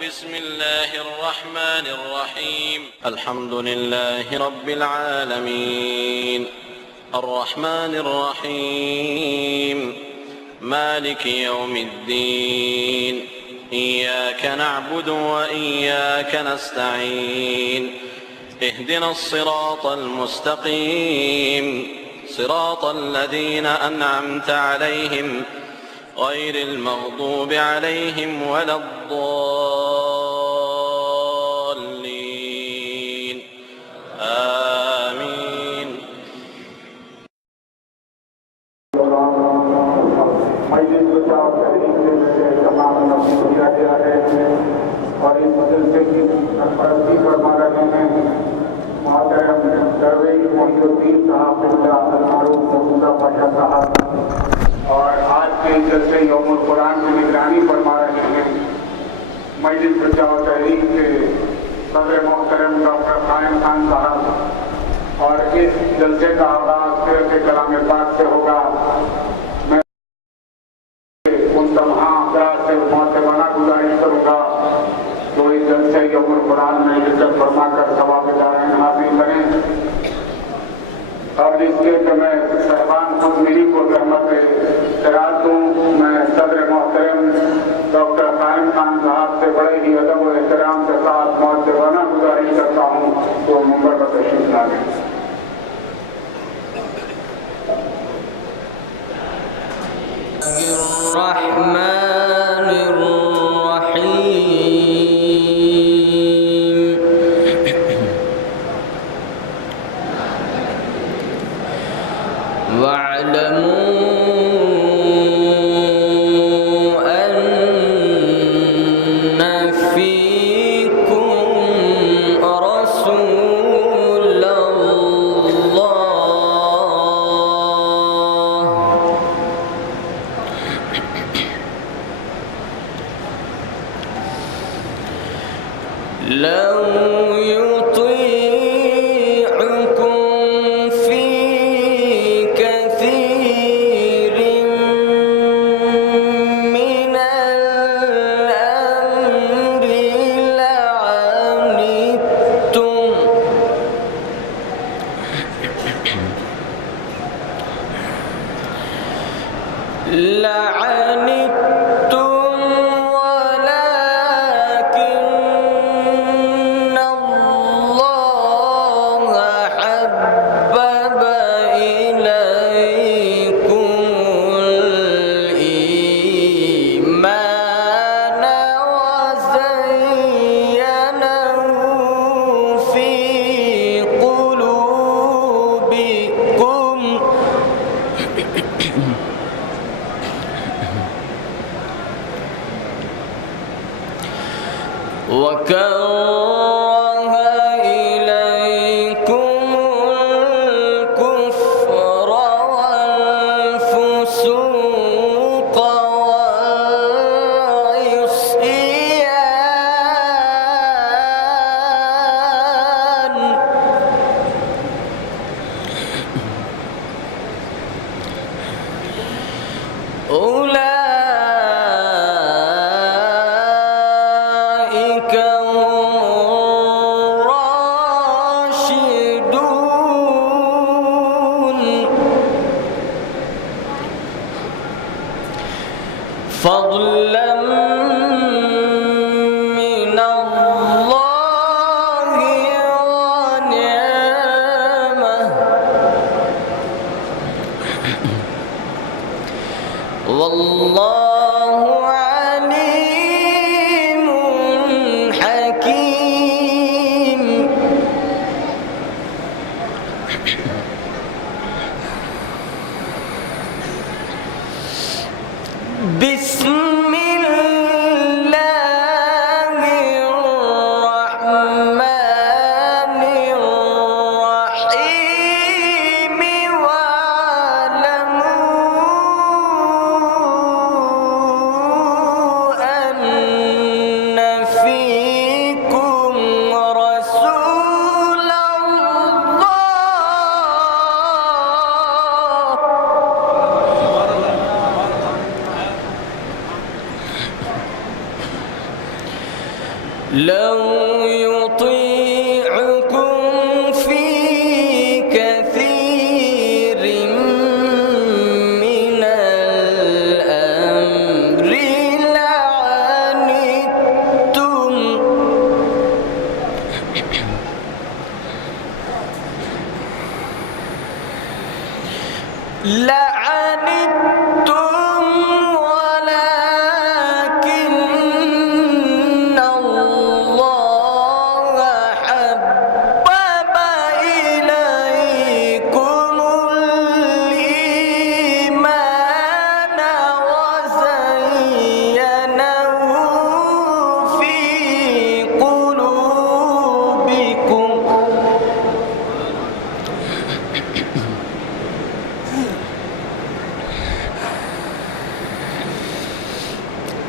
بسم الله الرحمن الرحيم الحمد لله رب العالمين الرحمن الرحيم مالك يوم الدين إياك نعبد وإياك نستعين اهدنا الصراط المستقيم صراط الذين أنعمت عليهم غير المغضوب عليهم ولا الضالين آمين مجلس کو چاو تحریک سے میرے تمام نفس کیا گیا ہے اور اس سلسلے کی سرپرستی فرما رہے ہیں محترم درویش محی الدین صاحب المعروف موجودہ پاشا صاحب، اور آج کے جلسے یوم القرآن کی نگرانی فرما رہے ہیں مجلس بچاؤ تحریک کے صدر محترم ڈاکٹر قائم خان صاحب، اور اس جلسے کا آغاز سیرت کلام پاک سے ہوگا۔ میں ان تمام افراد سے معتبانہ گزارش کروں گا تو اس جلسے یوم القرآن میں عزت فرما کر ثواب دارین حاصل کریں، اور اس کے کہ میں صاحبان خود میری کو رحمت اعتراض دوں، میں صدر محترم ڈاکٹر قائم خان صاحب سے بڑے ہی ادب و احترام کے ساتھ معتبانہ گزارش کرتا ہوں تو منبر پر تشریف لائیں۔ الرحمن الرحيم واعلموا أن فيكم رسول الله لو يطيعكم في كثير من الأمر لعنتم ولكن الله حبب إليكم الإيمان وزينه في قلوبكم وكره إليكم الكفر والفسوق والعصيان أولئك هم لو يطيعكم في كثير من الأمر لعنتم ولكن الله حبب إليكم الإيمان وزينه في قلوبكم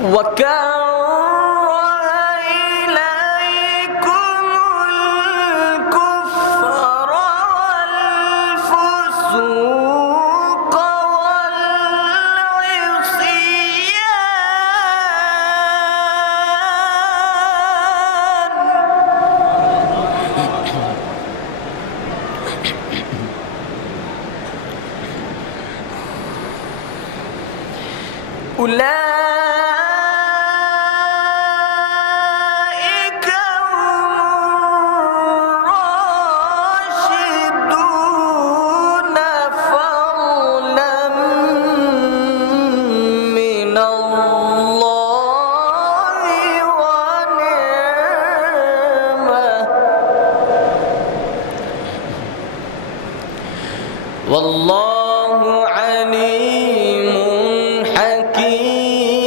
وكره إليكم الكفر والفسوق والعصيان أولئك هم الراشدون فضلا من الله ونعمة والله عليم حكيم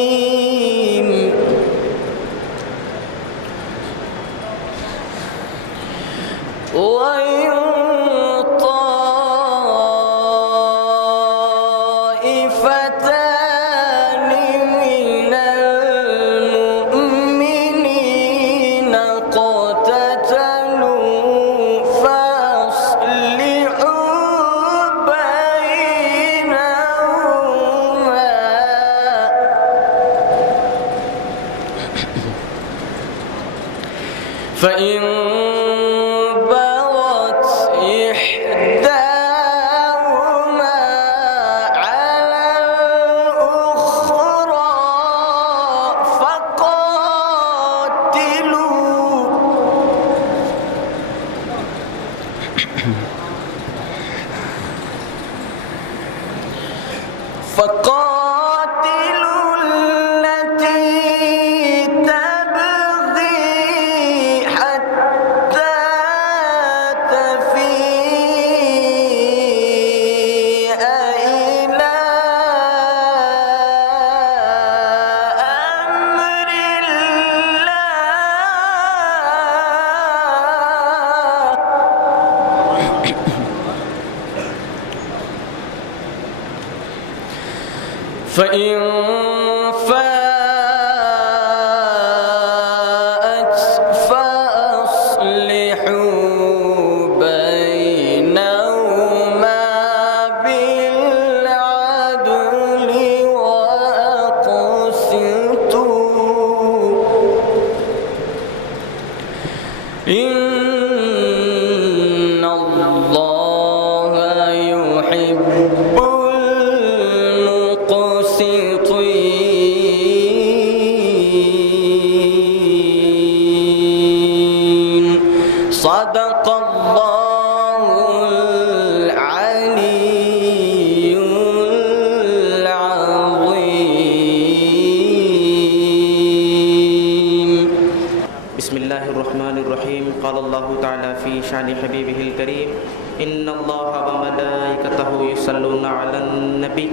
وإن طائفتان من المؤمنين اقتتلوا فأصلحوا بينهما فإن بغت إحداهما على الأخرى فقاتلوا التي تبغي حتى تفيء إلى أمر الله فإن فاءت فأصلحوا بينهما بالعدل وأقسطوا إن الله يحب صدق الله العلي العظيم بسم الله الرحمن الرحيم قال الله تعالى في شأن حبيبه الكريم إن الله وملائكته يصلون على النبي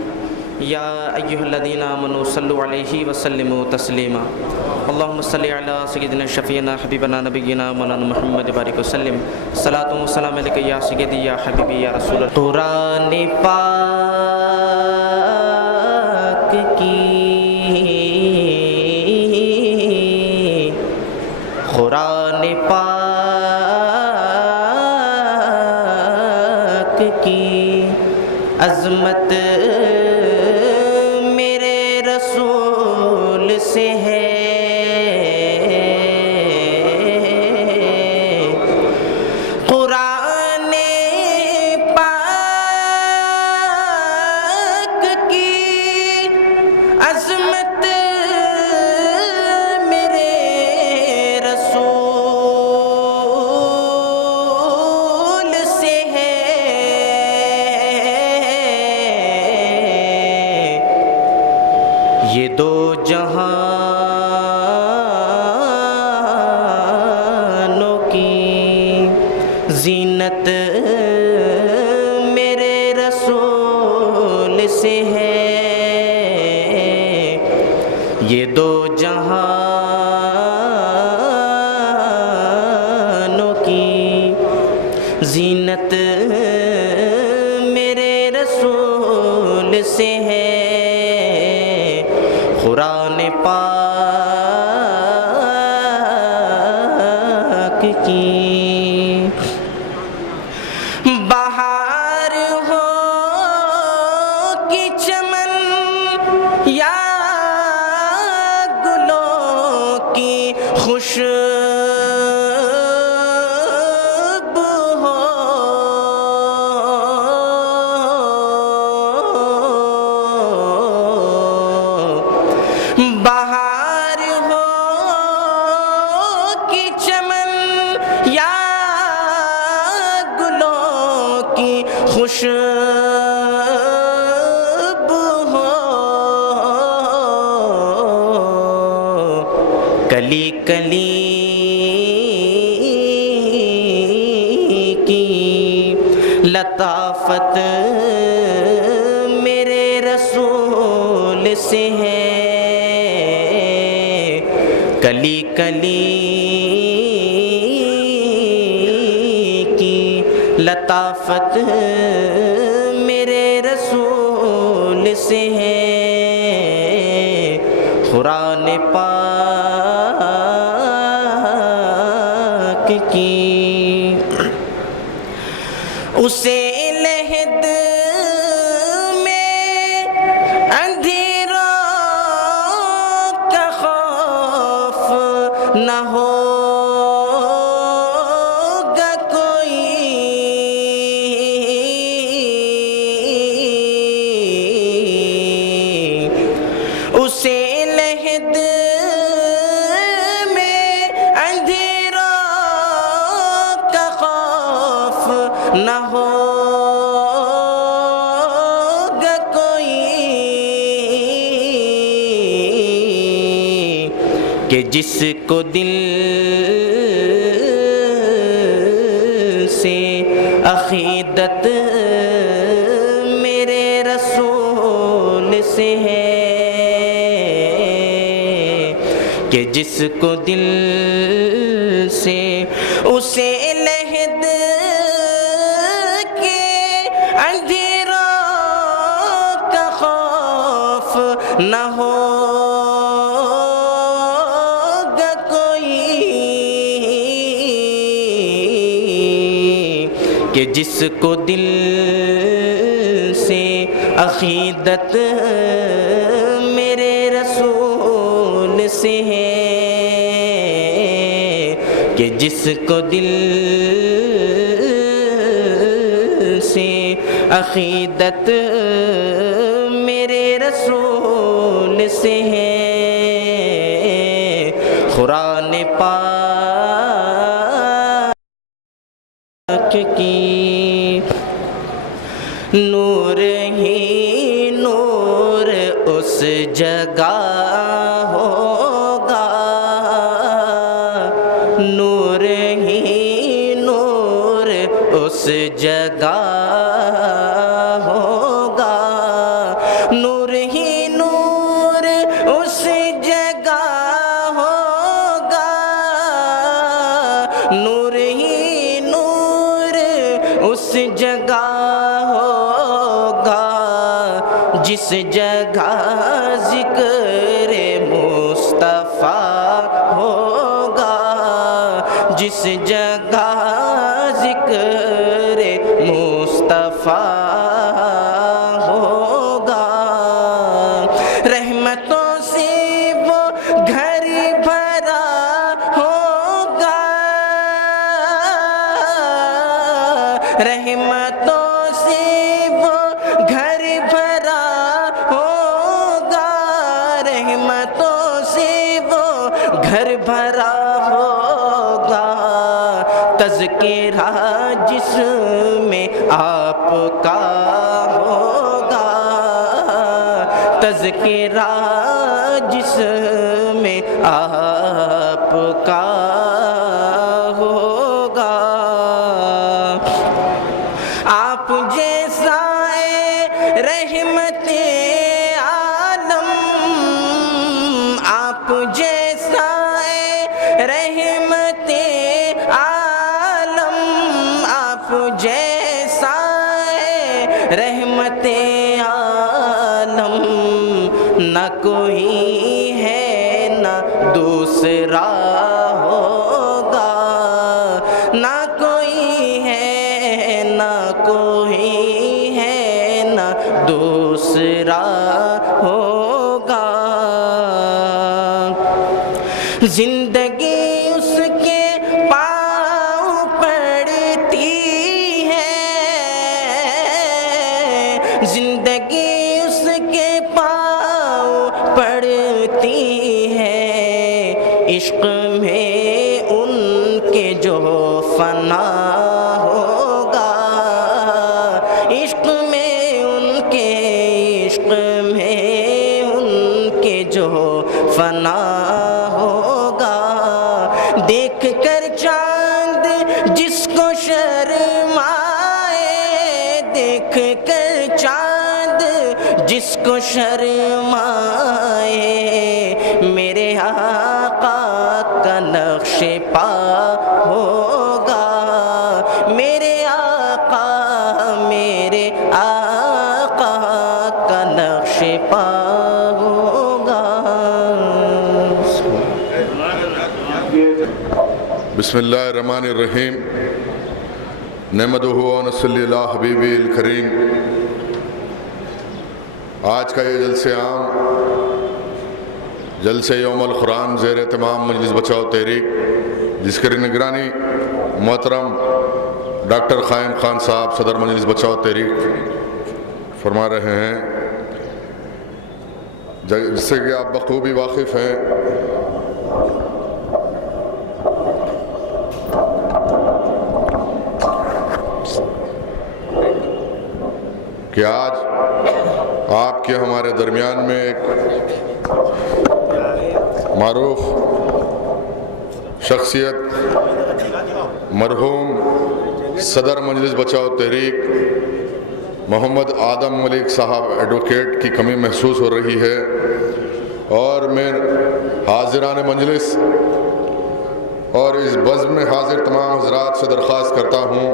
يا أيها الذين آمنوا صلوا عليه وسلموا تسليما اللهم صل على سيدنا شفيعنا حبيبنا نبينا مولانا محمد بارك وسلم صلاة وسلام عليك يا سيدي يا حبيبي يا رسول الله قرآن پاک کی قرآن پاک کی عظمت میرے رسول سے ہے زینت میرے رسول سے ہے یہ دو جہانوں کی زینت میرے رسول سے ہے قرآن پاک کی بہار ہو کہ چمن یا گلوں کی خوشبو ہو بہار ہو کہ چمن یا گلوں کی خوشبو ہو کلی کلی کی لطافت میرے رسول سے ہے کلی کلی کی لطافت میرے رسول سے ہے قرآن پاک کی اسے لحد میں اندھیروں کا خوف نہ ہوگا کوئی اسے لحد میں اندھیروں کا خوف نہ ہوگا کوئی کہ جس کو دل سے عقیدت میرے رسول سے ہے کہ جس کو دل سے اسے لحد کے اندھیروں کا خوف نہ ہوگا کوئی کہ جس کو دل سے عقیدت میرے رسول سے ہے کہ جس کو دل سے عقیدت میرے رسول سے ہے قرآن پاک کی نور ہی نور اس جگہ ہوگا نور ہی نور اس جگہ ہوگا نور ہی نور اس جگہ ہوگا نور ہی نور اس جگہ ہوگا جس جگہ ذکر مصطفیٰ ہوگا جس جگہ ذکر مصطفیٰ ہوگا رحمتوں سے وہ گھر بھرا ہوگا رحمتوں سے وہ گھر بھرا ہوگا رحمتوں سے وہ گھر بھرا ہوگا تذکرہ جس میں آپ کا ہوگا تذکرہ جس میں آپ کا ہوگا رحمت عالم، نہ کوئی ہے نہ دوسرا ہوگا، نہ کوئی ہے نہ کوئی ہے نہ دوسرا ہوگا۔ زندگی اس کے پاؤں پڑتی ہے، زندگی اس کے پاؤں پڑتی ہے، عشق میں ان کے جو فنا ہوگا، عشق میں ان کے، عشق میں ان کے جو فنا ہوگا۔ دیکھ کر چاند جس کو شرمائے، دیکھ کر چاند جس کو شرمائے، میرے آقا کا نقش پا ہوگا، میرے آقا، میرے آقا کا نقش پا ہوگا۔ بسم اللہ الرحمن الرحیم، نحمدہ و نصلی علی حبیبہ الکریم۔ آج کا یہ جلسہ عام، جلسہ یوم القرآن زیر اہتمام مجلس بچاؤ تحریک، جس کی نگرانی محترم ڈاکٹر قائم خان صاحب صدر مجلس بچاؤ تحریک فرما رہے ہیں، جس سے کہ آپ بخوبی واقف ہیں کہ آج آپ کے ہمارے درمیان میں ایک معروف شخصیت مرحوم صدر مجلس بچاؤ تحریک محمد آدم ملک صاحب ایڈوکیٹ کی کمی محسوس ہو رہی ہے، اور میں حاضران مجلس اور اس بزم میں حاضر تمام حضرات سے درخواست کرتا ہوں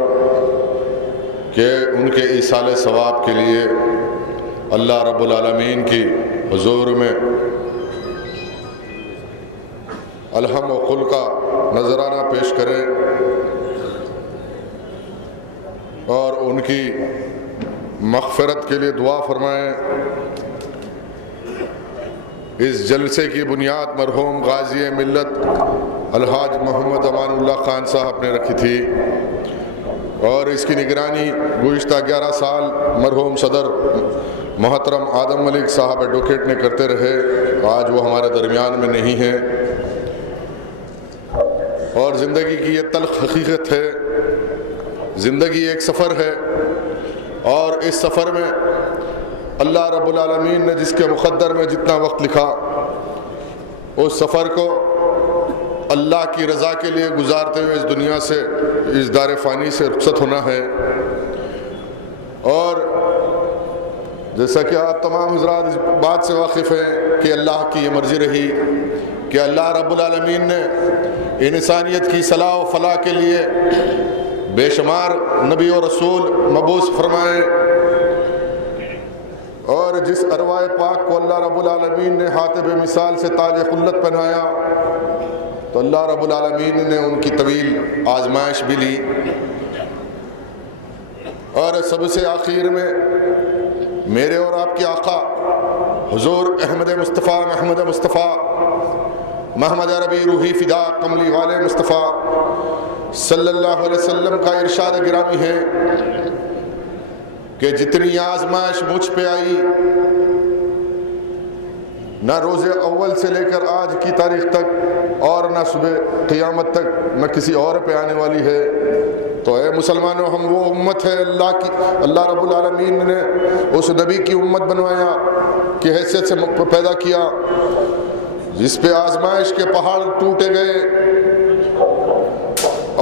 کہ ان کے ایصال ثواب کے لیے اللہ رب العالمین کی حضور میں الحم و قل کا نذرانہ پیش کریں اور ان کی مغفرت کے لیے دعا فرمائیں۔ اس جلسے کی بنیاد مرحوم غازی ملت الحاج محمد امان اللہ خان صاحب نے رکھی تھی، اور اس کی نگرانی گزشتہ 11 سال مرحوم صدر محترم آدم ملک صاحب ایڈوکیٹ نے کرتے رہے۔ آج وہ ہمارے درمیان میں نہیں ہیں، اور زندگی کی یہ تلخ حقیقت ہے، زندگی ایک سفر ہے، اور اس سفر میں اللہ رب العالمین نے جس کے مقدر میں جتنا وقت لکھا، اس سفر کو اللہ کی رضا کے لیے گزارتے ہوئے اس دنیا سے، اس دار فانی سے رخصت ہونا ہے۔ اور جیسا کہ آپ تمام حضرات اس بات سے واقف ہیں کہ اللہ کی یہ مرضی رہی کہ اللہ رب العالمین نے انسانیت کی صلاح و فلاح کے لیے بے شمار نبی و رسول مبعوث فرمائے، اور جس ارواح پاک کو اللہ رب العالمین نے حاتب مثال سے تاج خلت پہنایا، تو اللہ رب العالمین نے ان کی طویل آزمائش بھی لی، اور سب سے آخر میں میرے اور آپ کے آقا حضور احمد مصطفیٰ محمد مصطفیٰ محمد عربی روحی فدا کملی والے مصطفیٰ صلی اللہ علیہ وسلم کا ارشاد گرامی ہے کہ جتنی آزمائش مجھ پہ آئی، نہ روز اول سے لے کر آج کی تاریخ تک، اور نہ صبح قیامت تک نہ کسی اور پہ آنے والی ہے، تو اے مسلمانوں، ہم وہ امت ہے اللہ رب العالمین نے اس نبی کی امت بنوایا کہ حیثیت سے پیدا کیا جس پہ آزمائش کے پہاڑ ٹوٹے گئے،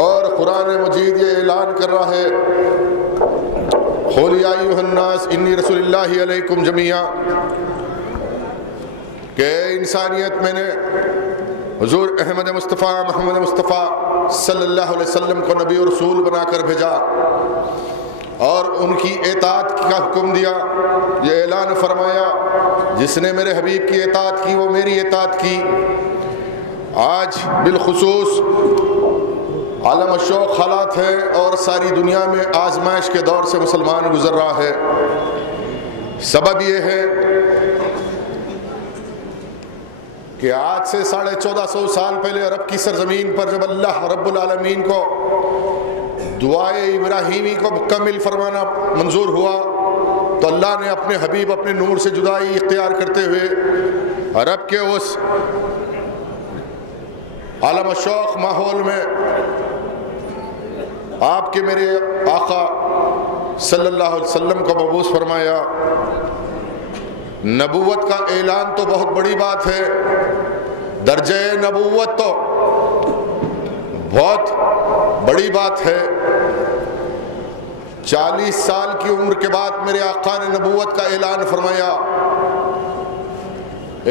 اور قرآن مجید یہ اعلان کر رہا ہے قُلْ يَا أَيُّهَا النَّاسُ إِنِّي رَسُولُ اللَّهِ عَلَيْكُمْ جَمِيعًا، کہ انسانیت میں نے حضور احمد مصطفیٰ محمد مصطفیٰ صلی اللہ علیہ وسلم کو نبی و رسول بنا کر بھیجا، اور ان کی اطاعت کا حکم دیا. یہ اعلان فرمایا جس نے میرے حبیب کی اطاعت کی وہ میری اطاعت کی. آج بالخصوص عالم الشوق حالات ہے اور ساری دنیا میں آزمائش کے دور سے مسلمان گزر رہا ہے. سبب یہ ہے کہ آج سے 1450 سال پہلے عرب کی سرزمین پر جب اللہ رب العالمین کو دعائے ابراہیمی کو مکمل فرمانا منظور ہوا تو اللہ نے اپنے حبیب اپنے نور سے جدائی اختیار کرتے ہوئے عرب کے اس عالم الشوق ماحول میں آپ کے میرے آقا صلی اللہ علیہ وسلم کو مبعوث فرمایا. نبوت کا اعلان تو بہت بڑی بات ہے، درجہ نبوت تو بہت بڑی بات ہے. 40 سال کی عمر کے بعد میرے آقا نے نبوت کا اعلان فرمایا.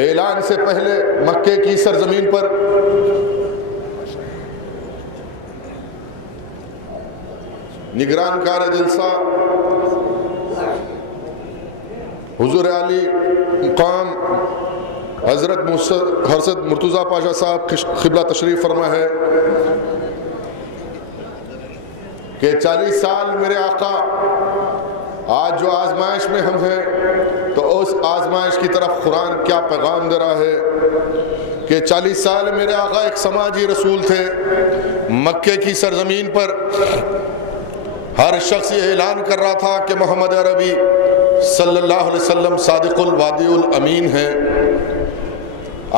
اعلان سے پہلے مکے کی سرزمین پر نگران کار جلسہ حضور علی مقام حضرت مرتضیٰ پاشا صاحب قبلہ تشریف فرما ہے کہ 40 سال میرے آقا آج جو آزمائش میں ہم ہیں تو اس آزمائش کی طرف قرآن کیا پیغام دے رہا ہے کہ 40 سال میرے آقا ایک سماجی رسول تھے. مکے کی سرزمین پر ہر شخص یہ اعلان کر رہا تھا کہ محمد عربی صلی اللہ علیہ وسلم صادق الوعد الامین ہیں.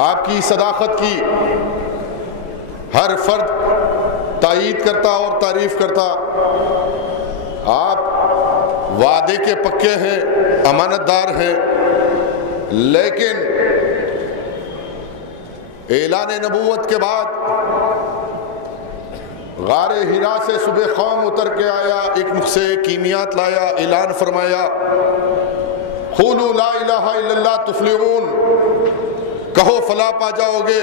آپ کی صداقت کی ہر فرد تائید کرتا اور تعریف کرتا. آپ وعدے کے پکے ہیں، امانت دار ہیں، لیکن اعلان نبوت کے بعد غار ہرا سے صبح قوم اتر کے آیا، ایک نسخے کیمیات لایا، اعلان فرمایا قولوا لا الہ الا اللہ تفلحون، کہو فلاح پا جاؤ گے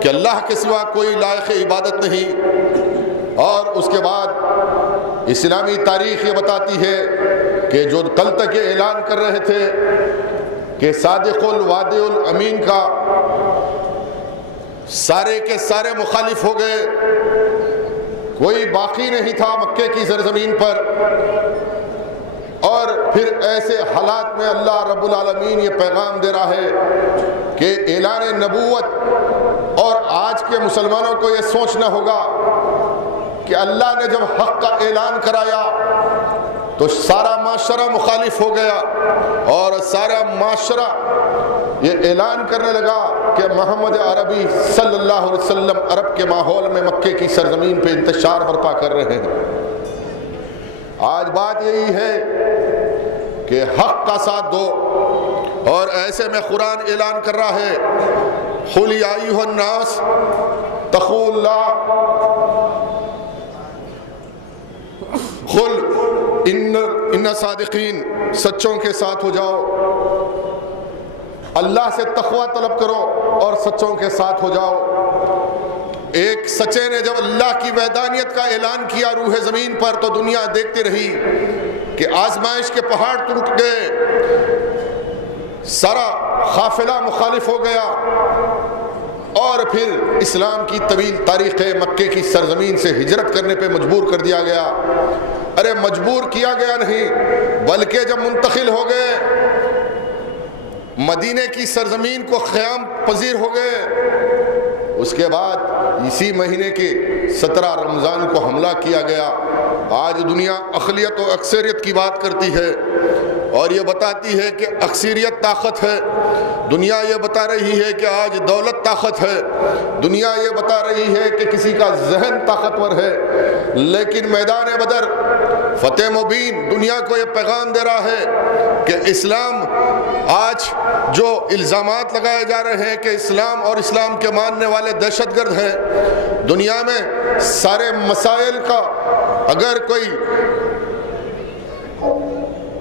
کہ اللہ کے سوا کوئی لائق عبادت نہیں. اور اس کے بعد اسلامی تاریخ یہ بتاتی ہے کہ جو کل تک یہ اعلان کر رہے تھے کہ صادق الوعد الامین کا، سارے کے سارے مخالف ہو گئے. کوئی باقی نہیں تھا مکے کی سرزمین پر. اور پھر ایسے حالات میں اللہ رب العالمین یہ پیغام دے رہا ہے کہ اعلان نبوت، اور آج کے مسلمانوں کو یہ سوچنا ہوگا کہ اللہ نے جب حق کا اعلان کرایا تو سارا معاشرہ مخالف ہو گیا اور سارا معاشرہ یہ اعلان کرنے لگا کہ محمد عربی صلی اللہ علیہ وسلم عرب کے ماحول میں مکے کی سرزمین پہ انتشار برپا کر رہے ہیں. آج بات یہی ہے کہ حق کا ساتھ دو، اور ایسے میں قرآن اعلان کر رہا ہے قل یا ایھا الناس اتقوا اللہ قل ان صادقین، سچوں کے ساتھ ہو جاؤ. اللہ سے تقوی طلب کرو اور سچوں کے ساتھ ہو جاؤ. ایک سچے نے جب اللہ کی وحدانیت کا اعلان کیا روح زمین پر تو دنیا دیکھتی رہی کہ آزمائش کے پہاڑ ٹوٹ گئے، سارا قافلہ مخالف ہو گیا، اور پھر اسلام کی طویل تاریخ مکے کی سرزمین سے ہجرت کرنے پہ مجبور کر دیا گیا. ارے مجبور کیا گیا نہیں، بلکہ جب منتقل ہو گئے مدینے کی سرزمین کو قیام پذیر ہو گئے، اس کے بعد اسی مہینے کے 17 رمضان کو حملہ کیا گیا. آج دنیا اقلیت و اکثریت کی بات کرتی ہے اور یہ بتاتی ہے کہ اکثریت طاقت ہے. دنیا یہ بتا رہی ہے کہ آج دولت طاقت ہے. دنیا یہ بتا رہی ہے کہ کسی کا ذہن طاقتور ہے. لیکن میدان بدر فتح مبین دنیا کو یہ پیغام دے رہا ہے کہ اسلام، آج جو الزامات لگائے جا رہے ہیں کہ اسلام اور اسلام کے ماننے والے دہشت گرد ہیں، دنیا میں سارے مسائل کا اگر کوئی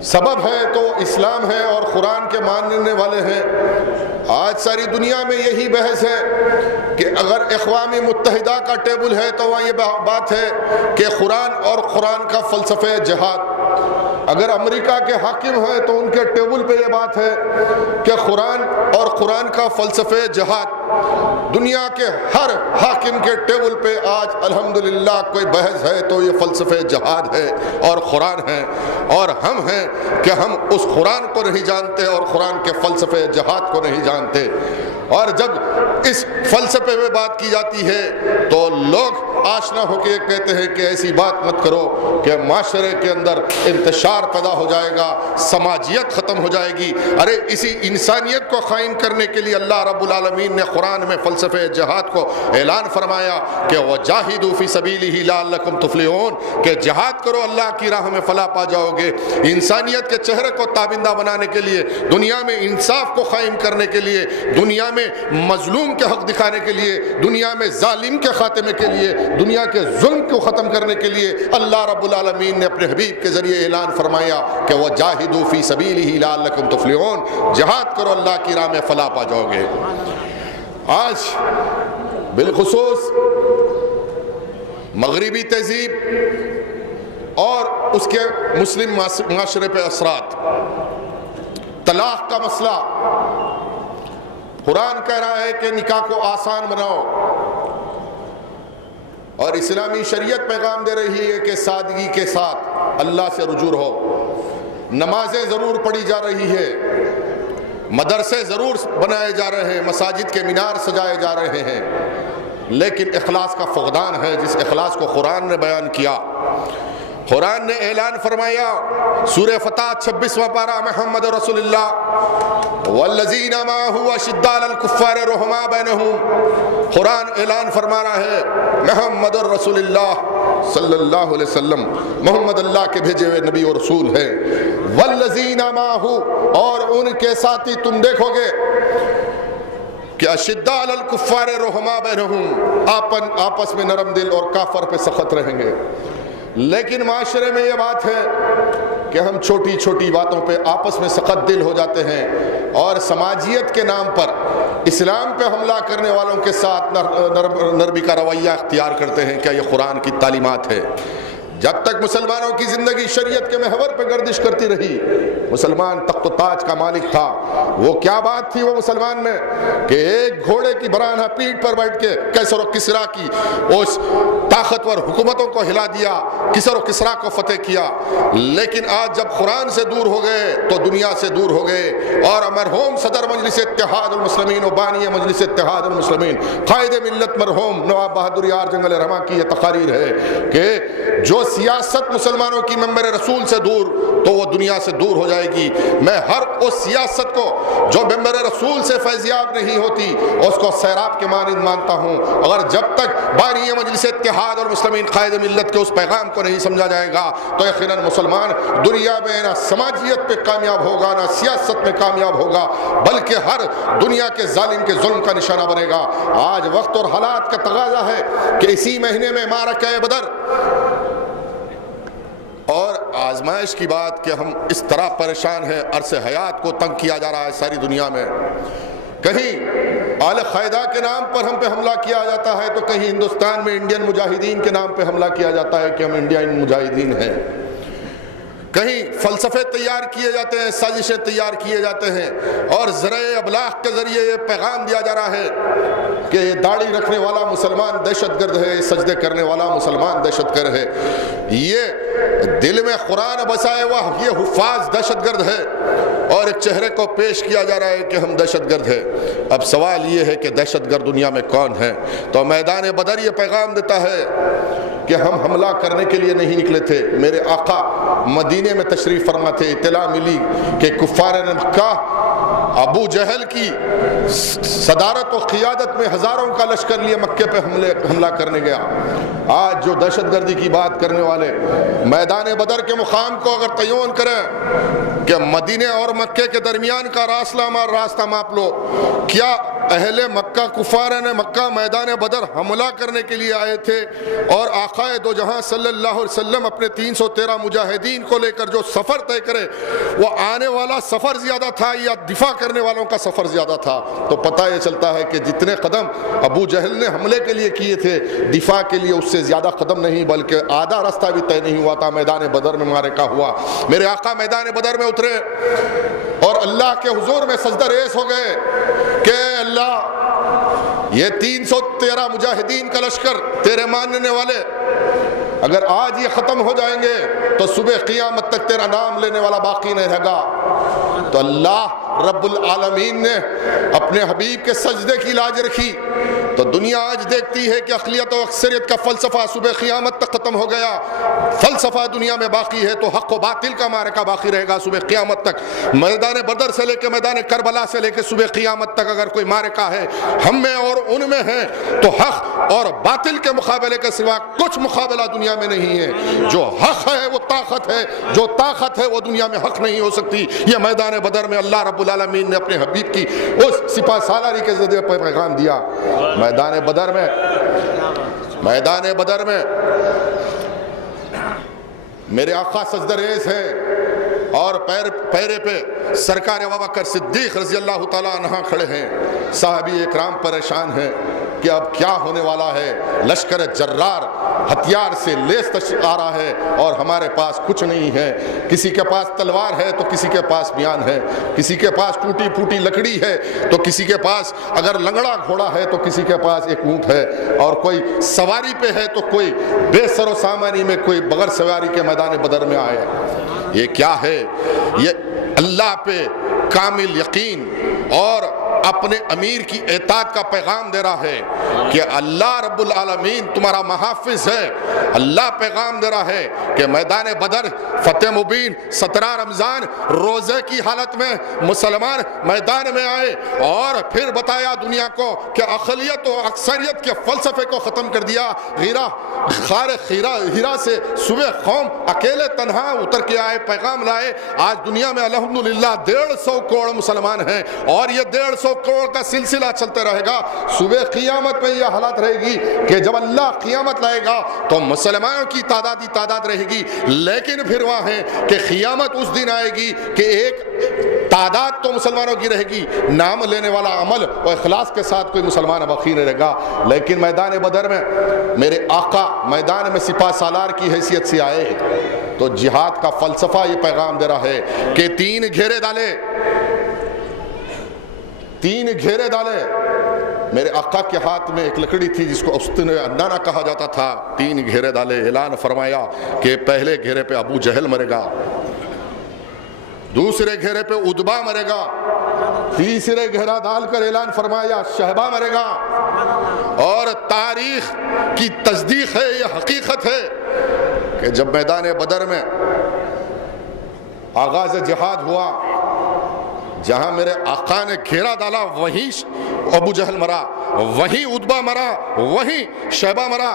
سبب ہے تو اسلام ہے اور قرآن کے ماننے والے ہیں. آج ساری دنیا میں یہی بحث ہے کہ اگر اقوام متحدہ کا ٹیبل ہے تو وہاں یہ بات ہے کہ قرآن اور قرآن کا فلسفہ جہاد. اگر امریکہ کے حاکم ہیں تو ان کے ٹیبل پہ یہ بات ہے کہ قرآن اور قرآن کا فلسفہ جہاد، دنیا کے ہر حاکم کے ٹیبل پہ آج الحمدللہ کوئی بحث ہے تو یہ فلسفہ جہاد ہے اور قرآن ہے، اور ہم ہیں کہ ہم اس قرآن کو نہیں جانتے اور قرآن کے فلسفہ جہاد کو نہیں جانتے۔ اور جب اس فلسفے میں بات کی جاتی ہے تو لوگ آشنا ہو کے کہتے ہیں کہ ایسی بات مت کرو کہ معاشرے کے اندر انتشار پیدا ہو جائے گا، سماجیت ختم ہو جائے گی۔ ارے اسی انسانیت کو قائم کرنے کے لیے اللہ رب العالمین نے قرآن میں فلسفہ جہاد کو اعلان فرمایا کہ وَجَاهِدُوا فِي سَبِيلِهِ لَعَلَّكُمْ تُفْلِحُونَ، کہ جہاد کرو اللہ کی راہ میں فلاح پا جاؤ گے۔ انسانیت کے چہرے کو تابندہ بنانے کے لیے، دنیا میں انصاف کو قائم کرنے کے لیے، دنیا میں مظلوم کے حق دکھانے کے لیے، دنیا میں ظالم کے خاتمے کے لیے، دنیا کے ظلم کو ختم کرنے کے لیے اللہ رب العالمین نے اپنے حبیب کے ذریعے اعلان فرمایا کہ وَجَاهِدُوا فِي سَبِيلِهِ لَعَلَّكُمْ تُفْلِحُونَ، جہاد کرو اللہ کی راہ میں فلاح پا جاؤ گے۔ آج بالخصوص مغربی تہذیب اور اس کے مسلم معاشرے پہ اثرات، طلاق کا مسئلہ، قرآن کہہ رہا ہے کہ نکاح کو آسان بناؤ، اور اسلامی شریعت پیغام دے رہی ہے کہ سادگی کے ساتھ اللہ سے رجوع ہو۔ نمازیں ضرور پڑھی جا رہی ہے، مدرسے ضرور بنائے جا رہے ہیں، مساجد کے مینار سجائے جا رہے ہیں، لیکن اخلاص کا فقدان ہے، جس اخلاص کو قرآن نے بیان کیا۔ قرآن نے اعلان فرمایا، سورہ فتح 26واں پارہ، محمد رسول اللہ والذین معہ اشداء علی الکفار رحماء بینہم، قرآن اعلان فرما رہا ہے محمد رسول اللہ صلی اللہ علیہ وسلم محمد اللہ کے بھیجے ہوئے نبی اور رسول ہیں۔ والذین معہ، اور ان کے ساتھی تم دیکھو گے کہ اشداء علی الکفار رحماء بینہم، آپس میں نرم دل اور کافر پہ سخت رہیں گے۔ لیکن معاشرے میں یہ بات ہے کہ ہم چھوٹی چھوٹی باتوں پہ آپس میں سخت دل ہو جاتے ہیں، اور سماجیت کے نام پر اسلام پہ حملہ کرنے والوں کے ساتھ نرمی کا رویہ اختیار کرتے ہیں۔ کیا یہ قرآن کی تعلیمات ہے؟ جب تک مسلمانوں کی زندگی شریعت کے محور پہ گردش کرتی رہی، مسلمان تخت و تاج کا مالک تھا۔ وہ کیا بات تھی وہ مسلمان میں کہ ایک گھوڑے کی برانہ پیٹھ پر بیٹھ کے کیسر و کسریٰ کی اس طاقتور حکومتوں کو ہلا دیا، کسر و کسریٰ کو فتح کیا۔ لیکن آج جب قرآن سے دور ہو گئے تو دنیا سے دور ہو گئے، اور مرحوم صدر مجلس اتحاد المسلمین و بانی مجلس اتحاد المسلمین قائد ملت مرحوم نواب بہادر یار جنگل رحمہ کی یہ تقاریر ہے کہ جو سیاست مسلمانوں کی ممبر رسول سے دور تو وہ دنیا سے دور ہو جائے گی۔ میں ہر اس سیاست کو جو ممبر رسول سے فیضیاب نہیں ہوتی اس کو سیراب کے مانند مانتا ہوں۔ اگر جب تک بانی مجلس اتحاد اور مسلمین قائد ملت کے اس پیغام کو نہیں سمجھا جائے گا تو یقیناً مسلمان دنیا میں نہ سماجیت پہ کامیاب ہوگا، نہ سیاست میں کامیاب ہوگا، بلکہ ہر دنیا کے ظالم کے ظلم کا نشانہ بنے گا۔ آج وقت اور حالات کا تقاضا ہے کہ اسی مہینے میں معرکہ بدر اور آزمائش کی بات کہ ہم اس طرح پریشان ہیں، عرص حیات کو تنگ کیا جا رہا ہے ساری دنیا میں، کہیں القاعدہ کے نام پر ہم پہ حملہ کیا جاتا ہے تو کہیں ہندوستان میں انڈین مجاہدین کے نام پہ حملہ کیا جاتا ہے کہ ہم انڈین مجاہدین ہیں، کہیں فلسفے تیار کیے جاتے ہیں، سازشیں تیار کیے جاتے ہیں، اور ذرائع ابلاغ کے ذریعے یہ پیغام دیا جا رہا ہے کہ یہ داڑھی رکھنے والا مسلمان دہشت گرد ہے، سجدے کرنے والا مسلمان دہشت گرد ہے، یہ دل میں قرآن بسائے ہوا یہ حفاظ دہشت گرد ہے، اور ایک چہرے کو پیش کیا جا رہا ہے کہ ہم دہشت گرد ہیں۔ اب سوال یہ ہے کہ دہشت گرد دنیا میں کون ہے؟ تو میدان بدر یہ پیغام دیتا ہے کہ ہم حملہ کرنے کے لیے نہیں نکلے تھے۔ میرے آقا مدینے میں تشریف فرما تھے، اطلاع ملی کہ کفار مکہ ابو جہل کی صدارت و قیادت میں ہزاروں کا لشکر لیے مکے پہ حملہ کرنے گیا۔ آج جو دہشت گردی کی بات کرنے والے میدان بدر کے مقام کو اگر تعین کریں کہ مدینے اور مکے کے درمیان کا راستہ ماپ لو، کیا اہل مکہ کفاران مکہ میدان بدر حملہ کرنے کے لیے آئے تھے، اور آقا دو جہاں صلی اللہ علیہ وسلم اپنے 313 مجاہدین کو لے کر جو سفر طے کرے وہ آنے والا سفر زیادہ تھا یا دفاع کرنے والوں کا سفر زیادہ تھا، تو پتہ یہ چلتا ہے کہ جتنے قدم ابو جہل نے حملے کے لیے کیے تھے دفاع کے لیے اس سے زیادہ قدم نہیں، بلکہ آدھا راستہ بھی طے نہیں ہوا تھا۔ میدان بدر میں معرکہ ہوا، میرے آقا میدان بدر میں اترے اور اللہ کے حضور میں سجدہ ریز ہو گئے کہ اللہ یہ 313 مجاہدین کا لشکر تیرے ماننے والے اگر آج یہ ختم ہو جائیں گے تو صبح قیامت تک تیرا نام لینے والا باقی نہیں رہے گا۔ تو اللہ رب العالمین نے اپنے حبیب کے سجدے کی لاج رکھی، تو دنیا آج دیکھتی ہے کہ اقلیت و اکثریت کا فلسفہ صبح قیامت تک ختم ہو گیا، فلسفہ دنیا میں باقی ہے تو حق و باطل کا معرکہ باقی رہے گا صبح قیامت تک۔ میدان بدر سے لے کے میدان کربلا سے لے کے صبح قیامت تک اگر کوئی معرکہ ہے ہم میں اور ان میں ہے تو حق اور باطل کے مقابلے کے سوا کچھ مقابلہ دنیا میں نہیں ہے۔ جو حق ہے وہ طاقت ہے، جو طاقت ہے وہ دنیا میں حق نہیں ہو سکتی۔ یہ میدان بدر میں اللہ رب العالمین نے اپنے حبیب کی اس سپہ سالاری کے ذریعے پر پیغام دیا۔ میدان بدر میں میرے آقا سجدہ ریز ہے اور پیرے پہ سرکار ابوبکر صدیق رضی اللہ تعالیٰ عنہ کھڑے ہیں، صحابی اکرام پریشان ہیں کہ اب کیا ہونے والا ہے، لشکر جرار ہتھیار سے لیس آ رہا ہے اور ہمارے پاس کچھ نہیں ہے، کسی کے پاس تلوار ہے تو کسی کے پاس بیان ہے، کسی کے پاس ٹوٹی پھوٹی لکڑی ہے تو کسی کے پاس اگر لنگڑا گھوڑا ہے تو کسی کے پاس ایک اونٹ ہے، اور کوئی سواری پہ ہے تو کوئی بے سر و سامانی میں، کوئی بغیر سواری کے میدان بدر میں آئے۔ یہ کیا ہے؟ یہ اللہ پہ کامل یقین اور اپنے امیر کی اطاعت کا پیغام دے رہا ہے کہ اللہ رب العالمین تمہارا محافظ ہے۔ اللہ پیغام دے رہا ہے کہ میدان بدر فتح مبین 17 رمضان روزے کی حالت میں مسلمان میدان میں آئے اور پھر بتایا دنیا کو کہ اقلیت و اکثریت کے فلسفے کو ختم کر دیا۔ ہیرا سے صبح قوم اکیلے تنہا اتر کے آئے، پیغام لائے۔ آج دنیا میں الحمدللہ 150 کروڑ مسلمان ہیں اور یہ 150 کروڑ کا سلسلہ چلتے رہے گا۔ صبح قیامت میں یہ حالت رہے گی کہ جب اللہ قیامت لائے گا تو مسلمانوں کی تعداد رہے گی، لیکن پھر وہاں ہے کہ قیامت اس دن آئے گی کہ ایک تعداد تو مسلمانوں کی رہے گی، نام لینے والا عمل اور اخلاص کے ساتھ کوئی مسلمان باقی نہیں رہے گا۔ لیکن میدان بدر میں میرے آقا میدان میں سپہ سالار کی حیثیت سے آئے تو جہاد کا فلسفہ یہ پیغام دے رہا ہے کہ 3 گھیرے ڈالے۔ میرے آقا کے ہاتھ میں ایک لکڑی تھی جس کو استن عدنانہ کہا جاتا تھا۔ 3 گھیرے ڈالے، اعلان فرمایا کہ پہلے گھیرے پہ ابو جہل مرے گا، دوسرے گھیرے پہ عتبہ مرے گا، تیسرے گھیرا ڈال کر اعلان فرمایا شہبہ مرے گا۔ اور تاریخ کی تصدیق ہے، یہ حقیقت ہے کہ جب میدان بدر میں آغاز جہاد ہوا، جہاں میرے آقا نے گھیرا ڈالا وہیں ابو جہل مرا، وہیں عتبہ مرا، وہیں شیبہ مرا،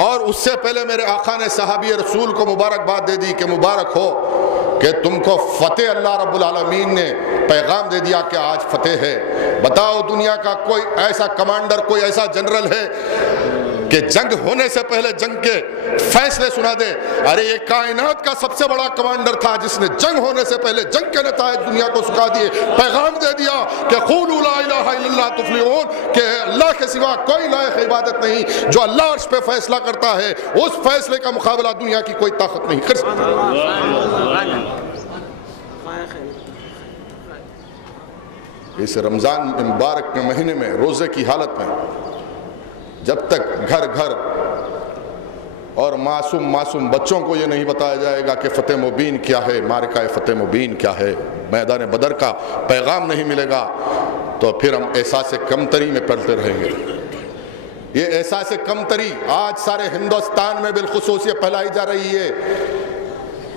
اور اس سے پہلے میرے آقا نے صحابی رسول کو مبارکباد دے دی کہ مبارک ہو کہ تم کو فتح اللہ رب العالمین نے پیغام دے دیا کہ آج فتح ہے۔ بتاؤ دنیا کا کوئی ایسا کمانڈر، کوئی ایسا جنرل ہے کہ جنگ ہونے سے پہلے جنگ کے فیصلے سنا دے؟ ارے یہ کائنات کا سب سے بڑا کمانڈر تھا جس نے جنگ ہونے سے پہلے جنگ کے نتائج دنیا کو سکھا دیے، پیغام دے دیا کہ قولوا لا الہ الا اللہ تفلحون، کہ اللہ کے سوا کوئی لائق عبادت نہیں۔ جو اللہ عرش پہ فیصلہ کرتا ہے اس فیصلے کا مقابلہ دنیا کی کوئی طاقت نہیں کر سکتی۔ اس رمضان مبارک کے مہینے میں روزے کی حالت میں جب تک گھر گھر اور معصوم بچوں کو یہ نہیں بتایا جائے گا کہ فتح مبین کیا ہے، معرکہ فتح مبین کیا ہے، میدان بدر کا پیغام نہیں ملے گا، تو پھر ہم احساس کمتری میں پڑتے رہیں گے۔ یہ احساس کمتری آج سارے ہندوستان میں بالخصوص یہ پھیلائی جا رہی ہے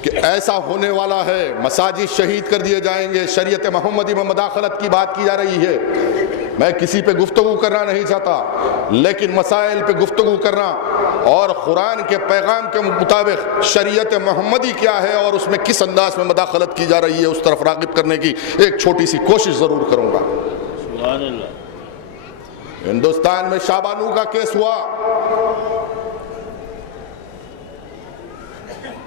کہ ایسا ہونے والا ہے، مساجد شہید کر دیے جائیں گے، شریعت محمدی میں مداخلت کی بات کی جا رہی ہے۔ میں کسی پہ گفتگو کرنا نہیں چاہتا، لیکن مسائل پہ گفتگو کرنا اور قرآن کے پیغام کے مطابق شریعت محمدی کیا ہے اور اس میں کس انداز میں مداخلت کی جا رہی ہے اس طرف راغب کرنے کی ایک چھوٹی سی کوشش ضرور کروں گا۔ ہندوستان میں شاہ بانو کا کیس ہوا،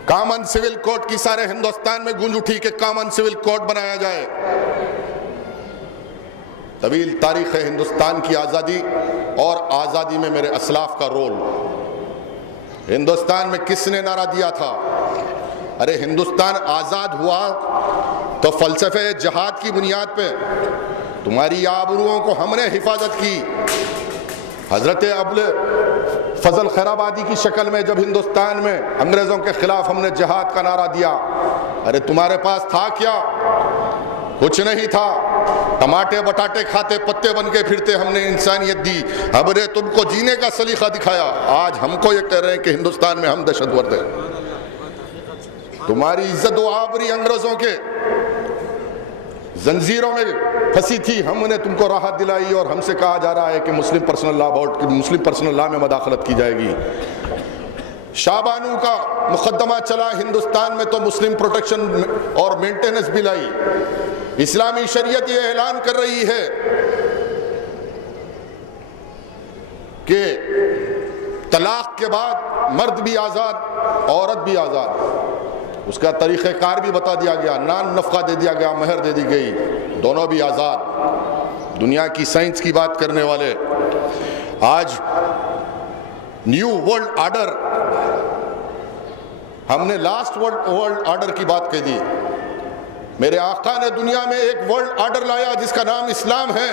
کامن سول کوڈ کی سارے ہندوستان میں گونج اٹھی کہ کامن سول کوڈ بنایا جائے۔ طویل تاریخ ہے ہندوستان کی آزادی اور آزادی میں میرے اسلاف کا رول۔ ہندوستان میں کس نے نعرہ دیا تھا؟ ارے ہندوستان آزاد ہوا تو فلسفے جہاد کی بنیاد پہ تمہاری آبروؤں کو ہم نے حفاظت کی۔ حضرت ابو فضل خیر آبادی کی شکل میں جب ہندوستان میں انگریزوں کے خلاف ہم نے جہاد کا نعرہ دیا، ارے تمہارے پاس تھا کیا؟ کچھ نہیں تھا، ٹماٹے بٹاٹے کھاتے پتے بن کے پھرتے، ہم نے انسانیت دی، ہم نے تم کو جینے کا سلیقہ دکھایا۔ آج ہم کو یہ کہہ رہے ہیں کہ ہندوستان میں ہم دہشت گرد ہیں۔ تمہاری عزت و آبری انگریزوں کے زنجیروں میں پھنسی تھی، ہم نے تم کو راحت دلائی، اور ہم سے کہا جا رہا ہے کہ مسلم پرسنل لا بورڈ، مسلم پرسنل لا میں مداخلت کی جائے گی۔ شاہ بانو کا مقدمہ چلا ہندوستان میں تو مسلم پروٹیکشن اور مینٹیننس بل آئی۔ اسلامی شریعت یہ اعلان کر رہی ہے کہ طلاق کے بعد مرد بھی آزاد، عورت بھی آزاد۔ اس کا طریقہ کار بھی بتا دیا گیا، نان نفقہ دے دیا گیا، مہر دے دی گئی، دونوں بھی آزاد۔ دنیا کی سائنس کی بات کرنے والے آج نیو ورلڈ آرڈر، ہم نے لاسٹ ورلڈ آرڈر کی بات کہہ دی۔ میرے آقا نے دنیا میں ایک ورلڈ آرڈر لایا جس کا نام اسلام ہے۔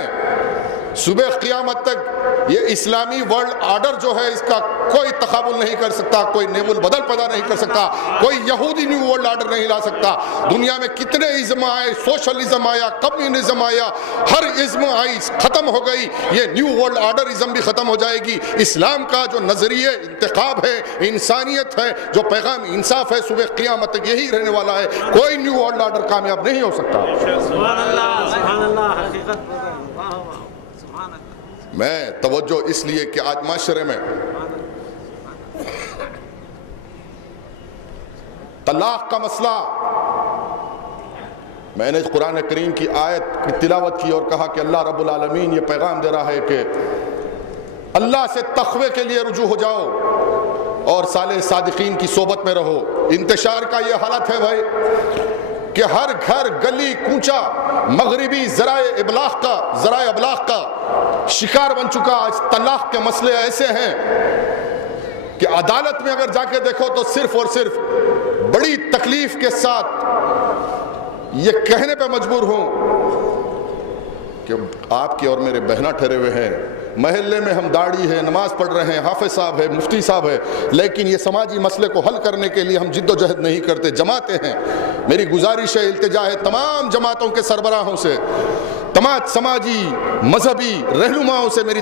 صبح قیامت تک یہ اسلامی ورلڈ آرڈر جو ہے اس کا کوئی تقابل نہیں کر سکتا، کوئی نیم البدل پیدا نہیں کر سکتا، کوئی یہودی نیو ورلڈ آرڈر نہیں لا سکتا۔ دنیا میں کتنے ازم آئے، سوشلزم آیا، کمیونزم آیا، ہر ازم آئی ختم ہو گئی، یہ نیو ورلڈ آرڈر ازم بھی ختم ہو جائے گی۔ اسلام کا جو نظریہ انتخاب ہے، انسانیت ہے، جو پیغام انصاف ہے، صبح قیامت تک یہی رہنے والا ہے۔ کوئی نیو ورلڈ آرڈر کامیاب نہیں ہو سکتا۔ سبحان اللہ، سبحان اللہ، حقیقت۔ میں توجہ اس لیے کہ آج معاشرے میں طلاق کا مسئلہ، میں نے قرآن کریم کی آیت کی تلاوت کی اور کہا کہ اللہ رب العالمین یہ پیغام دے رہا ہے کہ اللہ سے تقوی کے لیے رجوع ہو جاؤ اور صالح صادقین کی صحبت میں رہو۔ انتشار کا یہ حالت ہے بھائی کہ ہر گھر گلی کوچہ مغربی ذرائع ابلاغ کا شکار بن چکا۔ آج طلاق کے مسئلے ایسے ہیں کہ عدالت میں اگر جا کے دیکھو تو صرف اور صرف بڑی تکلیف کے ساتھ یہ کہنے پہ مجبور ہوں کہ آپ کے اور میرے بہنا ٹھہرے ہوئے ہیں، محلے میں ہم داڑھی ہے، نماز پڑھ رہے ہیں، حافظ صاحب ہے، مفتی صاحب ہے، لیکن یہ سماجی مسئلے کو حل کرنے کے لیے ہم جد و جہد نہیں کرتے۔ جماعتیں ہیں، میری گزارش ہے، التجا ہے تمام جماعتوں کے سربراہوں سے، تمام سماجی مذہبی رہنماؤں سے میری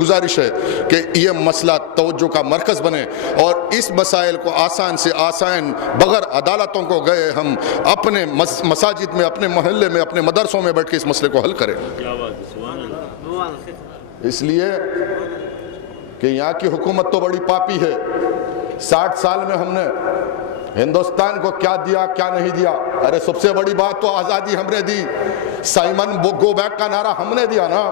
گزارش ہے کہ یہ مسئلہ توجہ کا مرکز بنے اور اس مسائل کو آسان سے آسان بغیر عدالتوں کو گئے ہم اپنے مساجد میں، اپنے محلے میں، اپنے مدرسوں میں بیٹھ کے اس مسئلے کو حل کریں۔ اس لیے کہ یہاں کی حکومت تو بڑی پاپی ہے۔ 60 سال میں ہم نے ہندوستان کو کیا دیا کیا نہیں دیا؟ ارے سب سے بڑی بات تو آزادی ہم نے دی۔ سائمن گو بیک کا نعرہ ہم نے دیا نا۔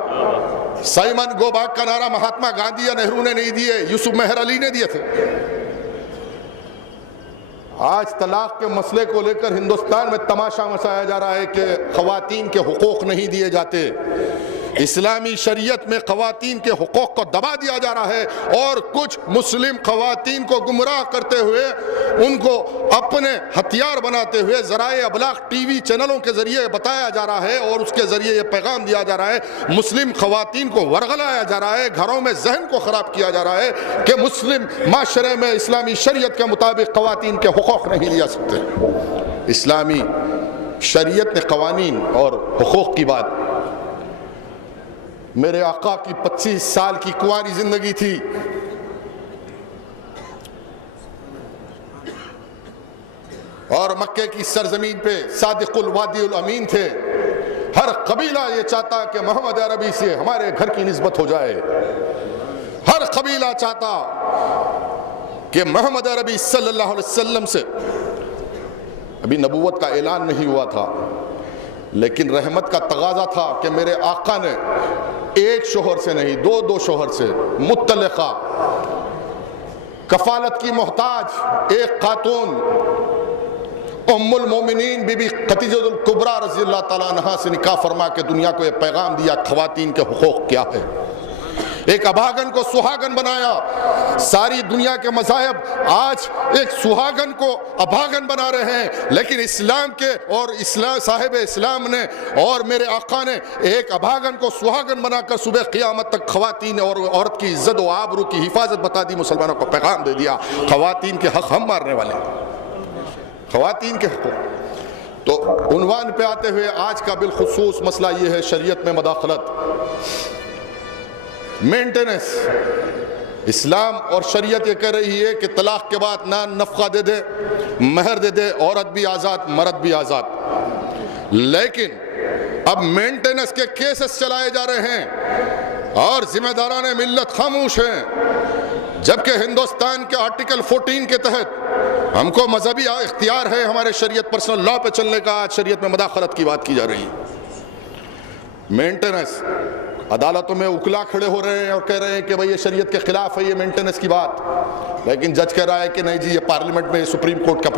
سائمن گو بیک کا نعرہ مہاتما گاندھی یا نہرو نے نہیں دیے، یوسف مہر علی نے دیے تھے۔ آج طلاق کے مسئلے کو لے کر ہندوستان میں تماشا مسایا جا رہا ہے کہ خواتین کے حقوق نہیں دیے جاتے۔ اسلامی شریعت میں خواتین کے حقوق کو دبا دیا جا رہا ہے اور کچھ مسلم خواتین کو گمراہ کرتے ہوئے ان کو اپنے ہتھیار بناتے ہوئے ذرائع ابلاغ ٹی وی چینلوں کے ذریعے بتایا جا رہا ہے اور اس کے ذریعے یہ پیغام دیا جا رہا ہے، مسلم خواتین کو ورغلایا جا رہا ہے، گھروں میں ذہن کو خراب کیا جا رہا ہے کہ مسلم معاشرے میں اسلامی شریعت کے مطابق خواتین کے حقوق نہیں لیا سکتے۔ اسلامی شریعت نے قوانین اور حقوق کی بات، میرے آقا کی 25 سال کی کنواری زندگی تھی، اور مکے کی سرزمین پہ صادق الوادی الامین تھے۔ ہر قبیلہ یہ چاہتا کہ محمد عربی سے ہمارے گھر کی نسبت ہو جائے، ہر قبیلہ چاہتا کہ محمد عربی صلی اللہ علیہ وسلم سے، ابھی نبوت کا اعلان نہیں ہوا تھا لیکن رحمت کا تقاضا تھا کہ میرے آقا نے ایک شوہر سے نہیں، دو شوہر سے، مطلقہ، کفالت کی محتاج ایک خاتون ام المومنین بی بی خدیجہ الکبریٰ رضی اللہ تعالیٰ عنہا سے نکاح فرما کے دنیا کو یہ پیغام دیا خواتین کے حقوق کیا ہے۔ ایک ابھاگن کو سہاگن بنایا۔ ساری دنیا کے مذاہب آج ایک سہاگن کو ابھاگن بنا رہے ہیں، لیکن اسلام کے اور صاحب اسلام نے اور میرے آقا نے ایک ابھاگن کو سہاگن بنا کر صبح قیامت تک خواتین اور عورت کی عزت و آبرو کی حفاظت بتا دی، مسلمانوں کو پیغام دے دیا خواتین کے حق ہم مارنے والے ہیں، خواتین کے حقوق۔ تو عنوان پہ آتے ہوئے آج کا بالخصوص مسئلہ یہ ہے شریعت میں مداخلت، مینٹیننس۔ اسلام اور شریعت یہ کہہ رہی ہے کہ طلاق کے بعد نہ نفقہ دے دے، مہر دے دے، عورت بھی آزاد مرد بھی آزاد، لیکن اب مینٹیننس کے کیسز چلائے جا رہے ہیں اور ذمہ داران ملت خاموش ہیں، جبکہ ہندوستان کے آرٹیکل 14 کے تحت ہم کو مذہبی اختیار ہے ہمارے شریعت پرسنل لا پہ چلنے کا، آج شریعت میں مداخلت کی بات کی جا رہی ہے۔ مینٹیننس، عدالتوں میں وکلا کھڑے ہو رہے ہیں اور کہہ رہے ہیں کہ بھئی یہ شریعت کے خلاف ہے یہ مینٹیننس کی بات، لیکن جج کہہ رہا ہے کہ نہیں جی یہ پارلیمنٹ میں سپریم کورٹ کا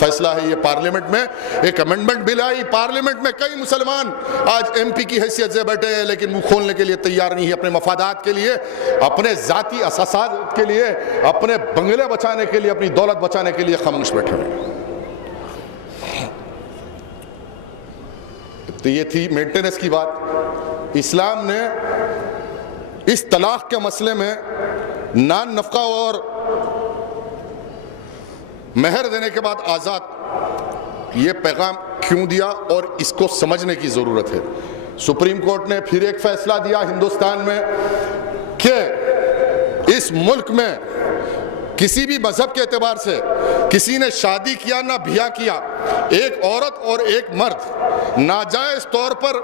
فیصلہ ہے، یہ پارلیمنٹ میں ایک امینڈمنٹ بل آئی، پارلیمنٹ میں کئی مسلمان آج ایم پی کی حیثیت سے بیٹھے ہیں لیکن منہ کھولنے کے لیے تیار نہیں ہے، اپنے مفادات کے لیے، اپنے ذاتی اساسات کے لیے، اپنے بنگلے بچانے کے لیے، اپنی دولت بچانے کے لیے خاموش بیٹھے ہیں۔ تو یہ تھی مینٹیننس کی بات۔ اسلام نے اس طلاق کے مسئلے میں نان نفقہ اور مہر دینے کے بعد آزاد یہ پیغام کیوں دیا اور اس کو سمجھنے کی ضرورت ہے۔ سپریم کورٹ نے پھر ایک فیصلہ دیا ہندوستان میں کہ اس ملک میں کسی بھی مذہب کے اعتبار سے کسی نے شادی کیا نہ بیاہ کیا، ایک عورت اور ایک مرد ناجائز طور پر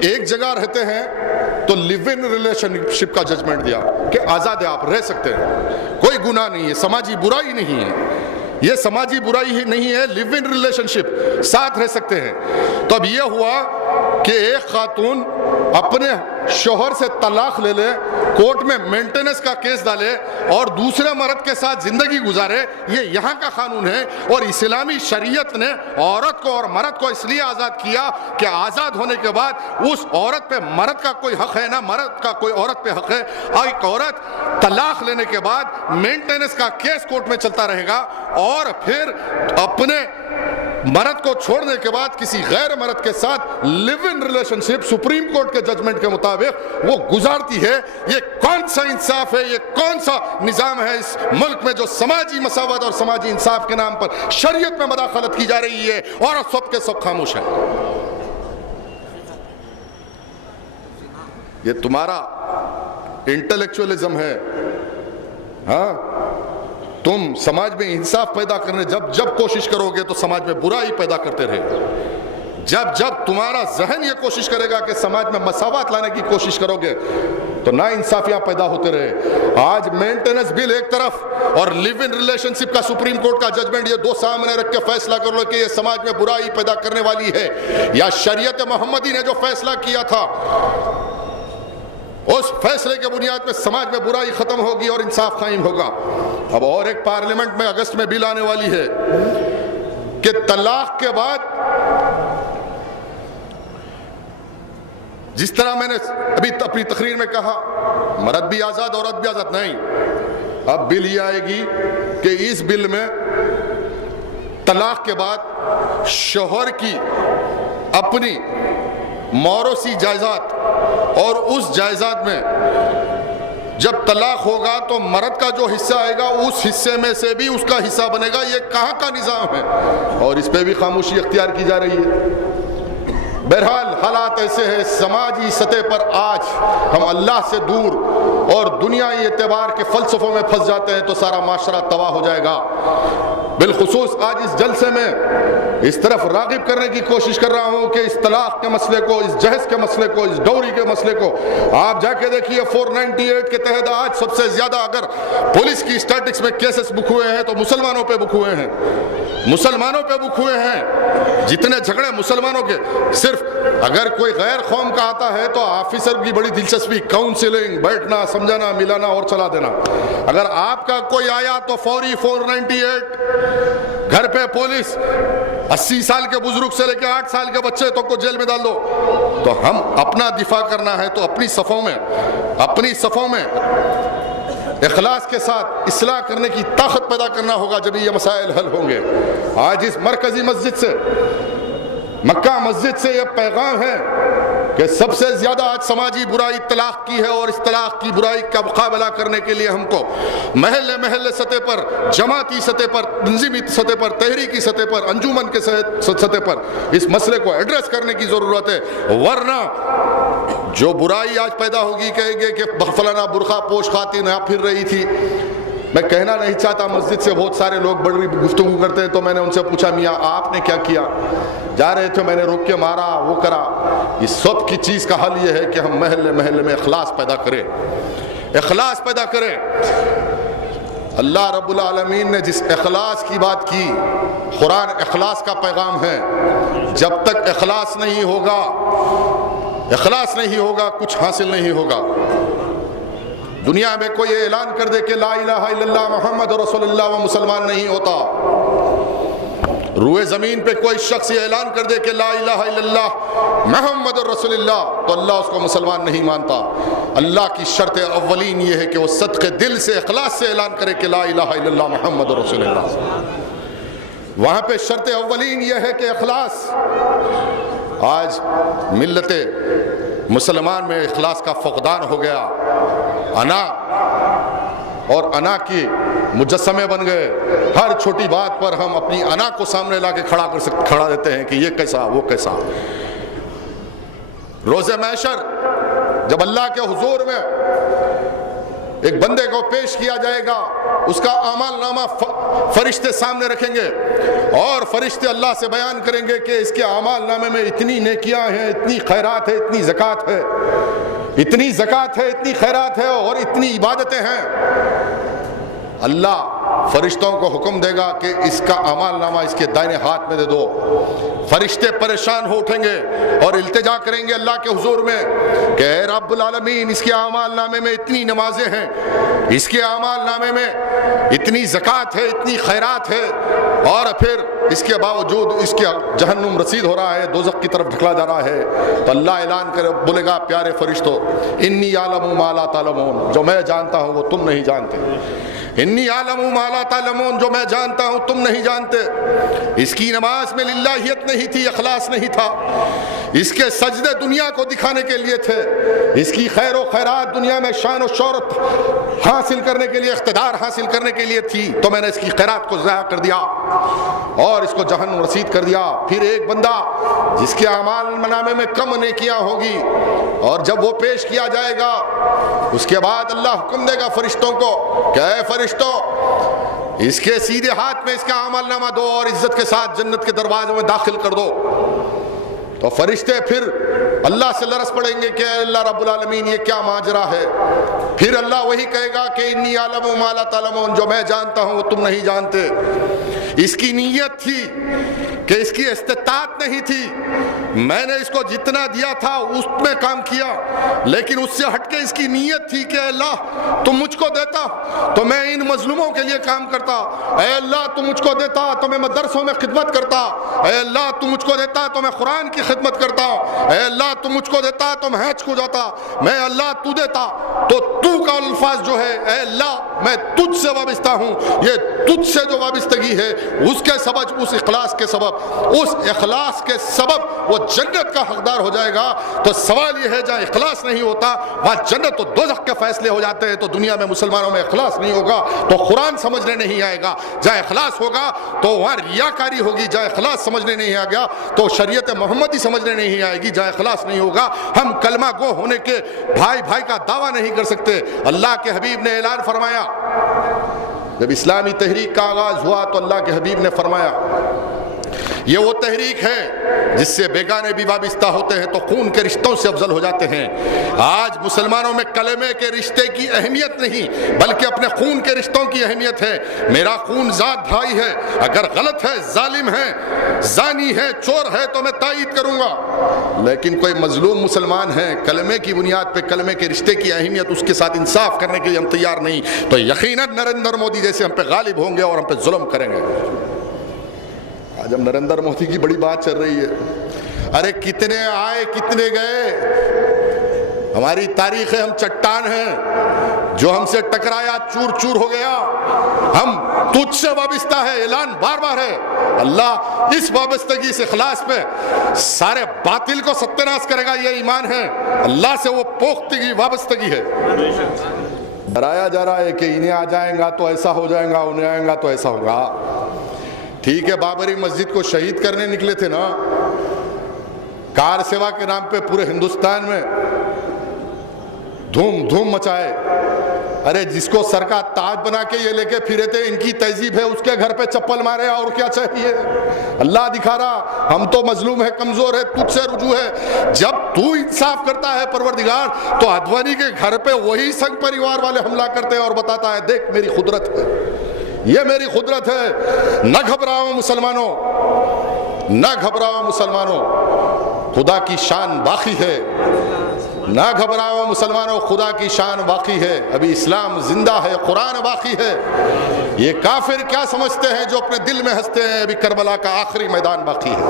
ایک جگہ رہتے ہیں تو لیو ان ریلیشن شپ کا ججمنٹ دیا کہ آزاد ہے، آپ رہ سکتے ہیں، کوئی گناہ نہیں ہے، سماجی برائی نہیں ہے، یہ سماجی برائی ہی نہیں ہے، لیو ان ریلیشن شپ، ساتھ رہ سکتے ہیں۔ تو اب یہ ہوا کہ ایک خاتون اپنے شوہر سے طلاق لے لے، کورٹ میں مینٹیننس کا کیس ڈالے اور دوسرے مرد کے ساتھ زندگی گزارے، یہ یہاں کا قانون ہے۔ اور اسلامی شریعت نے عورت کو اور مرد کو اس لیے آزاد کیا کہ آزاد ہونے کے بعد اس عورت پہ مرد کا کوئی حق ہے نہ مرد کا کوئی عورت پہ حق ہے۔ اور ایک عورت طلاق لینے کے بعد مینٹیننس کا کیس کورٹ میں چلتا رہے گا اور پھر اپنے مرد کو چھوڑنے کے بعد کسی غیر مرد کے ساتھ live in relationship supreme court کے ججمنٹ کے مطابق وہ گزارتی ہے۔ یہ کون سا انصاف ہے، یہ کون سا نظام ہے اس ملک میں جو سماجی مساوات اور سماجی انصاف کے نام پر شریعت میں مداخلت کی جا رہی ہے اور سب کے سب خاموش ہیں۔ یہ تمہارا انٹلیکچوئلزم ہے، ہاں تم سماج میں انصاف پیدا کرنے جب کوشش کرو گے تو سماج میں برائی پیدا کرتے رہے۔ جب تمہارا ذہن یہ کوشش کرے گا کہ سماج میں مساوات لانے کی کوشش کرو گے تو نا انصافیاں پیدا ہوتے رہے۔ آج مینٹیننس بل ایک طرف اور لیو ان ریلیشن شپ کا سپریم کورٹ کا ججمنٹ، یہ دو سامنے رکھ کے فیصلہ کر لو کہ یہ سماج میں برائی پیدا کرنے والی ہے، یا شریعت محمدی نے جو فیصلہ کیا تھا اس فیصلے کے بنیاد پہ سماج میں برائی ختم ہوگی اور انصاف قائم ہوگا۔ اب اور ایک پارلیمنٹ میں اگست میں بل آنے والی ہے کہ طلاق کے بعد جس طرح میں نے ابھی اپنی تقریر میں کہا مرد بھی آزاد عورت بھی آزاد، نہیں، اب بل یہ آئے گی کہ اس بل میں طلاق کے بعد شوہر کی اپنی موروثی جائیداد اور اس جائیداد میں جب طلاق ہوگا تو مرد کا جو حصہ آئے گا اس حصے میں سے بھی اس کا حصہ بنے گا۔ یہ کہاں کا نظام ہے؟ اور اس پہ بھی خاموشی اختیار کی جا رہی ہے۔ بہرحال حالات ایسے ہیں، سماجی سطح پر آج ہم اللہ سے دور اور دنیائی اعتبار کے فلسفوں میں پھنس جاتے ہیں تو سارا معاشرہ تباہ ہو جائے گا۔ بالخصوص آج اس جلسے میں اس طرف راغب کرنے کی کوشش کر رہا ہوں کہ اس طلاق کے مسئلے کو، اس جہیز کے مسئلے کو، اس ڈوری کے مسئلے کو آپ جا کے دیکھیے 498 کے تحت آج سب سے زیادہ اگر پولیس کی اسٹیٹکس میں کیسز بک ہوئے ہیں تو مسلمانوں پہ بک ہوئے ہیں، مسلمانوں پہ بک ہوئے ہیں۔ جتنے جھگڑے مسلمانوں کے، صرف اگر کوئی غیر قوم کا آتا ہے تو آفیسر کی بڑی دلچسپی، کاؤنسلنگ، بیٹھنا، سمجھانا، ملانا اور چلا دینا۔ اگر آپ کا کوئی آیا تو فوری 498 گھر پہ پولیس، 80 سال کے بزرگ سے لے کے 8 سال کے بچے تو کو جیل میں ڈال دو۔ تو ہم اپنا دفاع کرنا ہے تو اپنی صفوں میں اخلاص کے ساتھ اصلاح کرنے کی طاقت پیدا کرنا ہوگا، جب یہ مسائل حل ہوں گے۔ آج اس مرکزی مسجد سے، مکہ مسجد سے یہ پیغام ہے کہ سب سے زیادہ آج سماجی برائی طلاق کی ہے، اور اس طلاق کی برائی کا مقابلہ کرنے کے لیے ہم کو محلے سطح پر، جماعتی سطح پر، تنظیمی سطح پر، تحریکی سطح پر، انجمن کے سطح پر اس مسئلے کو ایڈریس کرنے کی ضرورت ہے۔ ورنہ جو برائی آج پیدا ہوگی، کہیں گے کہ فلانا برقع پوش خواتین یہاں پھر رہی تھی۔ میں کہنا نہیں چاہتا، مسجد سے بہت سارے لوگ بڑی گفتگو کرتے ہیں، تو میں نے ان سے پوچھا میاں آپ نے کیا کیا؟ جا رہے تھے، میں نے روک کے مارا، وہ کرا۔ اس سب کی چیز کا حل یہ ہے کہ ہم محلے میں اخلاص پیدا کریں، اخلاص پیدا کریں۔ اللہ رب العالمین نے جس اخلاص کی بات کی، قرآن اخلاص کا پیغام ہے۔ جب تک اخلاص نہیں ہوگا کچھ حاصل نہیں ہوگا۔ دنیا میں کوئی اعلان کر دے کہ لا الہ الا اللہ محمد رسول اللہ، وہ مسلمان نہیں ہوتا۔ روئے زمین پہ کوئی شخص یہ اعلان کر دے کہ لا الہ الا اللہ محمد رسول اللہ، تو اللہ اس کو مسلمان نہیں مانتا۔ اللہ کی شرط اولین یہ ہے کہ وہ صدق دل سے، اخلاص سے اعلان کرے کہ لا الہ الا اللہ محمد رسول اللہ۔ وہاں پہ شرط اولین یہ ہے کہ اخلاص۔ آج ملت مسلمان میں اخلاص کا فقدان ہو گیا، انا کی مجسمے بن گئے۔ ہر چھوٹی بات پر ہم اپنی انا کو سامنے لا کے کھڑا دیتے ہیں کہ یہ کیسا، وہ کیسا۔ روز محشر جب اللہ کے حضور میں ایک بندے کو پیش کیا جائے گا، اس کا اعمال نامہ فرشتے سامنے رکھیں گے، اور فرشتے اللہ سے بیان کریں گے کہ اس کے اعمال نامے میں اتنی نیکیاں ہیں، اتنی خیرات ہے، اتنی زکوٰۃ ہے، اتنی زکوٰۃ ہے، اتنی خیرات ہے، اور اتنی عبادتیں ہیں۔ اللہ فرشتوں کو حکم دے گا کہ اس کا اعمال نامہ اس کے دائیں ہاتھ میں دے دو۔ فرشتے پریشان ہو اٹھیں گے اور التجا کریں گے اللہ کے حضور میں کہ اے رب العالمین، اس کے اعمال نامے میں اتنی نمازیں ہیں، اس کے اعمال نامے میں اتنی زکوٰۃ ہے، اتنی خیرات ہے، اور پھر اس کے باوجود اس کے جہنم رسید ہو رہا ہے، دوزخ کی طرف ڈھکلا جا رہا ہے۔ تو اللہ اعلان کرے، بولے گا پیارے فرشتوں، انی اعلم ما لا تعلمون، جو میں جانتا ہوں وہ تم نہیں جانتے۔ انی اعلم ما لا تعلمون، جو میں جانتا ہوں تم نہیں جانتے۔ اس کی نماز میں للہیت نہیں تھی، اخلاص نہیں تھا۔ اس کے سجدے دنیا کو دکھانے کے لیے تھے، اس کی خیر و خیرات دنیا میں شان و شہرت حاصل کرنے کے لیے، اقتدار حاصل کرنے کے لیے تھی، تو میں نے اس کی خیرات کو ضائع کر دیا اور اس کو جہنم رسید کر دیا۔ پھر ایک بندہ جس کے اعمال نامے میں کم نیکیاں ہوگی، اور جب وہ پیش کیا جائے گا، اس کے بعد اللہ حکم دے گا فرشتوں کو کہ اے فرشتوں، اس کے سیدھے ہاتھ میں اس کا اعمال نامہ دو اور عزت کے ساتھ جنت کے دروازوں میں داخل کر دو۔ تو فرشتے پھر اللہ سے لرز پڑیں گے کہ اے اللہ رب العالمین، یہ کیا ماجرا ہے؟ پھر اللہ وہی کہے گا کہ انی اعلم ما لا تعلمون، جو میں جانتا ہوں وہ تم نہیں جانتے۔ اس کی نیت تھی کہ اس کی استطاعت نہیں تھی، میں نے اس کو جتنا دیا تھا اس میں کام کیا، لیکن اس سے ہٹ کے اس کی نیت تھی کہ اے اللہ تم مجھ کو دیتا تو میں ان مظلوموں کے لیے کام کرتا، اے اللہ تم مجھ کو دیتا تو میں مدرسوں میں خدمت کرتا، اے اللہ تم مجھ کو دیتا تو میں قرآن کی خدمت کرتا، اے اللہ تم مجھ کو دیتا تو میں حج کو جاتا، میں اللہ تو دیتا تو تو کا الفاظ جو ہے اے اللہ میں تجھ سے وابستہ ہوں، یہ تجھ سے جو وابستگی ہے اس کے سبب، اس اخلاص کے سبب اس اخلاص کے سبب وہ جنت کا حقدار ہو جائے گا۔ تو سوال یہ ہے جہاں اخلاص نہیں ہوتا وہاں جنت و دوزخ کے فیصلے ہو جاتے ہیں۔ تو دنیا میں مسلمانوں میں اخلاص نہیں ہوگا تو قرآن سمجھنے نہیں آئے گا، جہاں اخلاص ہوگا تو وہاں ریاکاری ہوگی، جہاں اخلاص سمجھنے نہیں آ گیا تو شریعت محمدی سمجھنے نہیں آئے گی، جہاں اخلاص نہیں ہوگا ہم کلمہ گو ہونے کے بھائی بھائی کا دعویٰ نہیں کر سکتے۔ اللہ کے حبیب نے اعلان فرمایا، جب اسلامی تحریک کا آغاز ہوا تو اللہ کے حبیب نے فرمایا یہ وہ تحریک ہے جس سے بیگانے بھی وابستہ ہوتے ہیں تو خون کے رشتوں سے افضل ہو جاتے ہیں۔ آج مسلمانوں میں کلمے کے رشتے کی اہمیت نہیں بلکہ اپنے خون کے رشتوں کی اہمیت ہے۔ میرا خون ذات بھائی ہے، اگر غلط ہے، ظالم ہے، زانی ہے، چور ہے تو میں تائید کروں گا، لیکن کوئی مظلوم مسلمان ہے، کلمے کی بنیاد پہ کلمے کے رشتے کی اہمیت اس کے ساتھ انصاف کرنے کے لیے ہم تیار نہیں، تو یقیناً نریندر مودی جیسے ہم پہ غالب ہوں گے اور ہم پہ ظلم کریں گے۔ آج ہم نریندر مودی کی بڑی بات چل رہی ہے، ارے کتنے آئے کتنے گئے، ہماری تاریخ ہے، ہم چٹان ہیں، جو ہم سے ٹکرایا چور چور ہو گیا، ہم تجھ سے وابستہ ہے، اعلان بار بار ہے۔ اللہ اس وابستگی سے اخلاص پہ سارے باطل کو ستیہ کرے گا، یہ ایمان ہے، اللہ سے وہ پختگی وابستگی ہے۔ ڈرایا جا رہا ہے کہ انہیں آ جائیں گا تو ایسا ہو جائے گا، انہیں آئیں گا تو ایسا ہوگا۔ ٹھیک ہے، بابری مسجد کو شہید کرنے نکلے تھے نا، کار سیوا کے نام پہ پورے ہندوستان میں دھوم دھوم مچائے۔ ارے جس کو سر کا تاج بنا کے یہ لے کے پھرے تھے، ان کی تہذیب ہے اس کے گھر پہ چپل مارے، اور کیا چاہیے؟ اللہ دکھا رہا ہم تو مظلوم ہے، کمزور ہے، تجھ سے رجوع ہے۔ جب تو انصاف کرتا ہے پروردگار تو اڈوانی کے گھر پہ وہی سنگ پریوار والے حملہ کرتے ہیں اور بتاتا ہے دیکھ میری قدرت ہے، یہ میری قدرت ہے۔ نہ گھبراؤ مسلمانوں، نہ گھبراؤ مسلمانوں، خدا کی شان باقی ہے، نہ گھبراؤ مسلمانوں، خدا کی شان باقی ہے، ابھی اسلام زندہ ہے، قرآن باقی ہے۔ یہ کافر کیا سمجھتے ہیں جو اپنے دل میں ہنستے ہیں، ابھی کربلا کا آخری میدان باقی ہے۔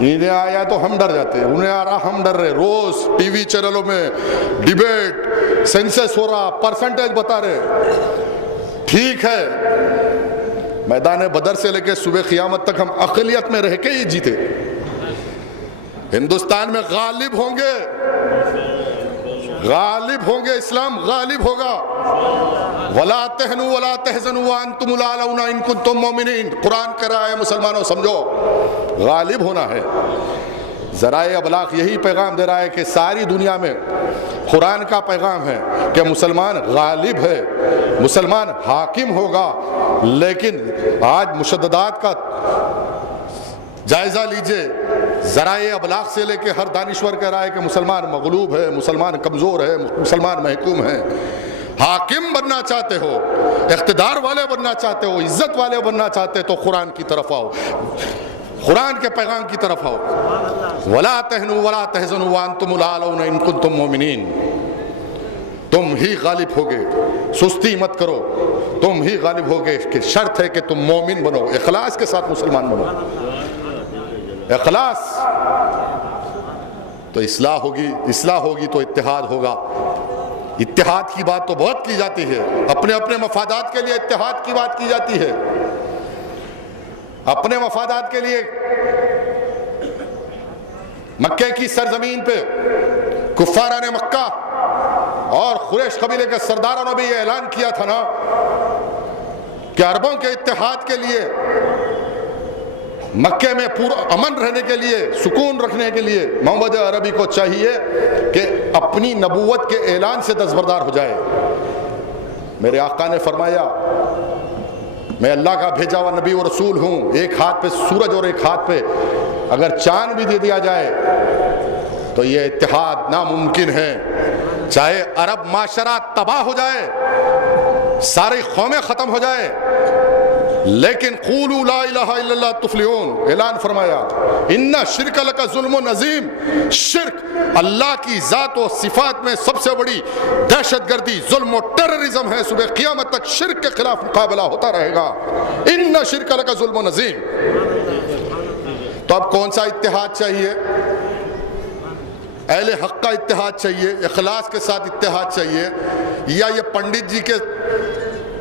انہیں آیا تو ہم ڈر جاتے ہیں، انہیں آ رہا ہم ڈر رہے، روز ٹی وی چینلوں میں ڈیبیٹ، سینسس ہو رہا، پرسنٹیج بتا رہے۔ ٹھیک ہے، میدان بدر سے لے کے صبح قیامت تک ہم اقلیت میں رہ کے ہی جیتے، ہندوستان میں غالب ہوں گے، غالب ہوں گے، اسلام غالب ہوگا۔ وَلَا تَهْنُوا وَلَا تَحْزَنُوا وَأَنْتُمُ الْأَعْلَوْنَ إِن كُنتُم مُؤْمِنِينَ، قرآن کہہ رہا ہے مسلمانوں سمجھو، غالب ہونا ہے۔ ذرائع ابلاغ یہی پیغام دے رہا ہے کہ ساری دنیا میں قرآن کا پیغام ہے کہ مسلمان غالب ہے، مسلمان حاکم ہوگا۔ لیکن آج مشددات کا جائزہ لیجئے، ذرائع ابلاغ سے لے کے ہر دانشور کہہ رہا ہے کہ مسلمان مغلوب ہے، مسلمان کمزور ہے، مسلمان محکوم ہے۔ حاکم بننا چاہتے ہو، اقتدار والے بننا چاہتے ہو، عزت والے بننا چاہتے تو قرآن کی طرف آؤ، قرآن کے پیغام کی طرف آؤ۔ وَلَا تَهْنُوا وَلَا تَحْزَنُوا وَأَنْتُمُ الْأَعْلَوْنَ إِن كُنتُم مُؤْمِنِينَ، تم ہی غالب ہوگے، سستی مت کرو، تم ہی غالب ہوگے، کہ شرط ہے کہ تم مومن بنو، اخلاص کے ساتھ مسلمان بنو۔ اخلاص تو اصلاح ہوگی، اصلاح ہوگی تو اتحاد ہوگا۔ اتحاد کی بات تو بہت کی جاتی ہے، اپنے اپنے مفادات کے لیے اتحاد کی بات کی جاتی ہے، اپنے مفادات کے لیے۔ مکے کی سرزمین پہ کفاران مکہ اور قریش قبیلے کے سرداروں نے بھی یہ اعلان کیا تھا نا کہ عربوں کے اتحاد کے لیے، مکے میں پورا امن رہنے کے لیے، سکون رکھنے کے لیے محمد عربی کو چاہیے کہ اپنی نبوت کے اعلان سے دستبردار ہو جائے۔ میرے آقا نے فرمایا میں اللہ کا بھیجا ہوا نبی و رسول ہوں، ایک ہاتھ پہ سورج اور ایک ہاتھ پہ اگر چاند بھی دے دیا جائے تو یہ اتحاد ناممکن ہے، چاہے عرب معاشرہ تباہ ہو جائے، ساری قومیں ختم ہو جائے، لیکن قولوا لا الہ الا اللہ تفلحون، اعلان فرمایا ان شرک لک ظلم عظیم، شرک اللہ کی ذات و صفات میں سب سے بڑی دہشت گردی، ظلم و ٹیررزم ہے، صبح قیامت تک شرک کے خلاف مقابلہ ہوتا رہے گا۔ ان شرک لک ظلم عظیم۔ تو اب کون سا اتحاد چاہیے؟ اہل حق کا اتحاد چاہیے، اخلاص کے ساتھ اتحاد چاہیے، یا یہ پنڈت جی کے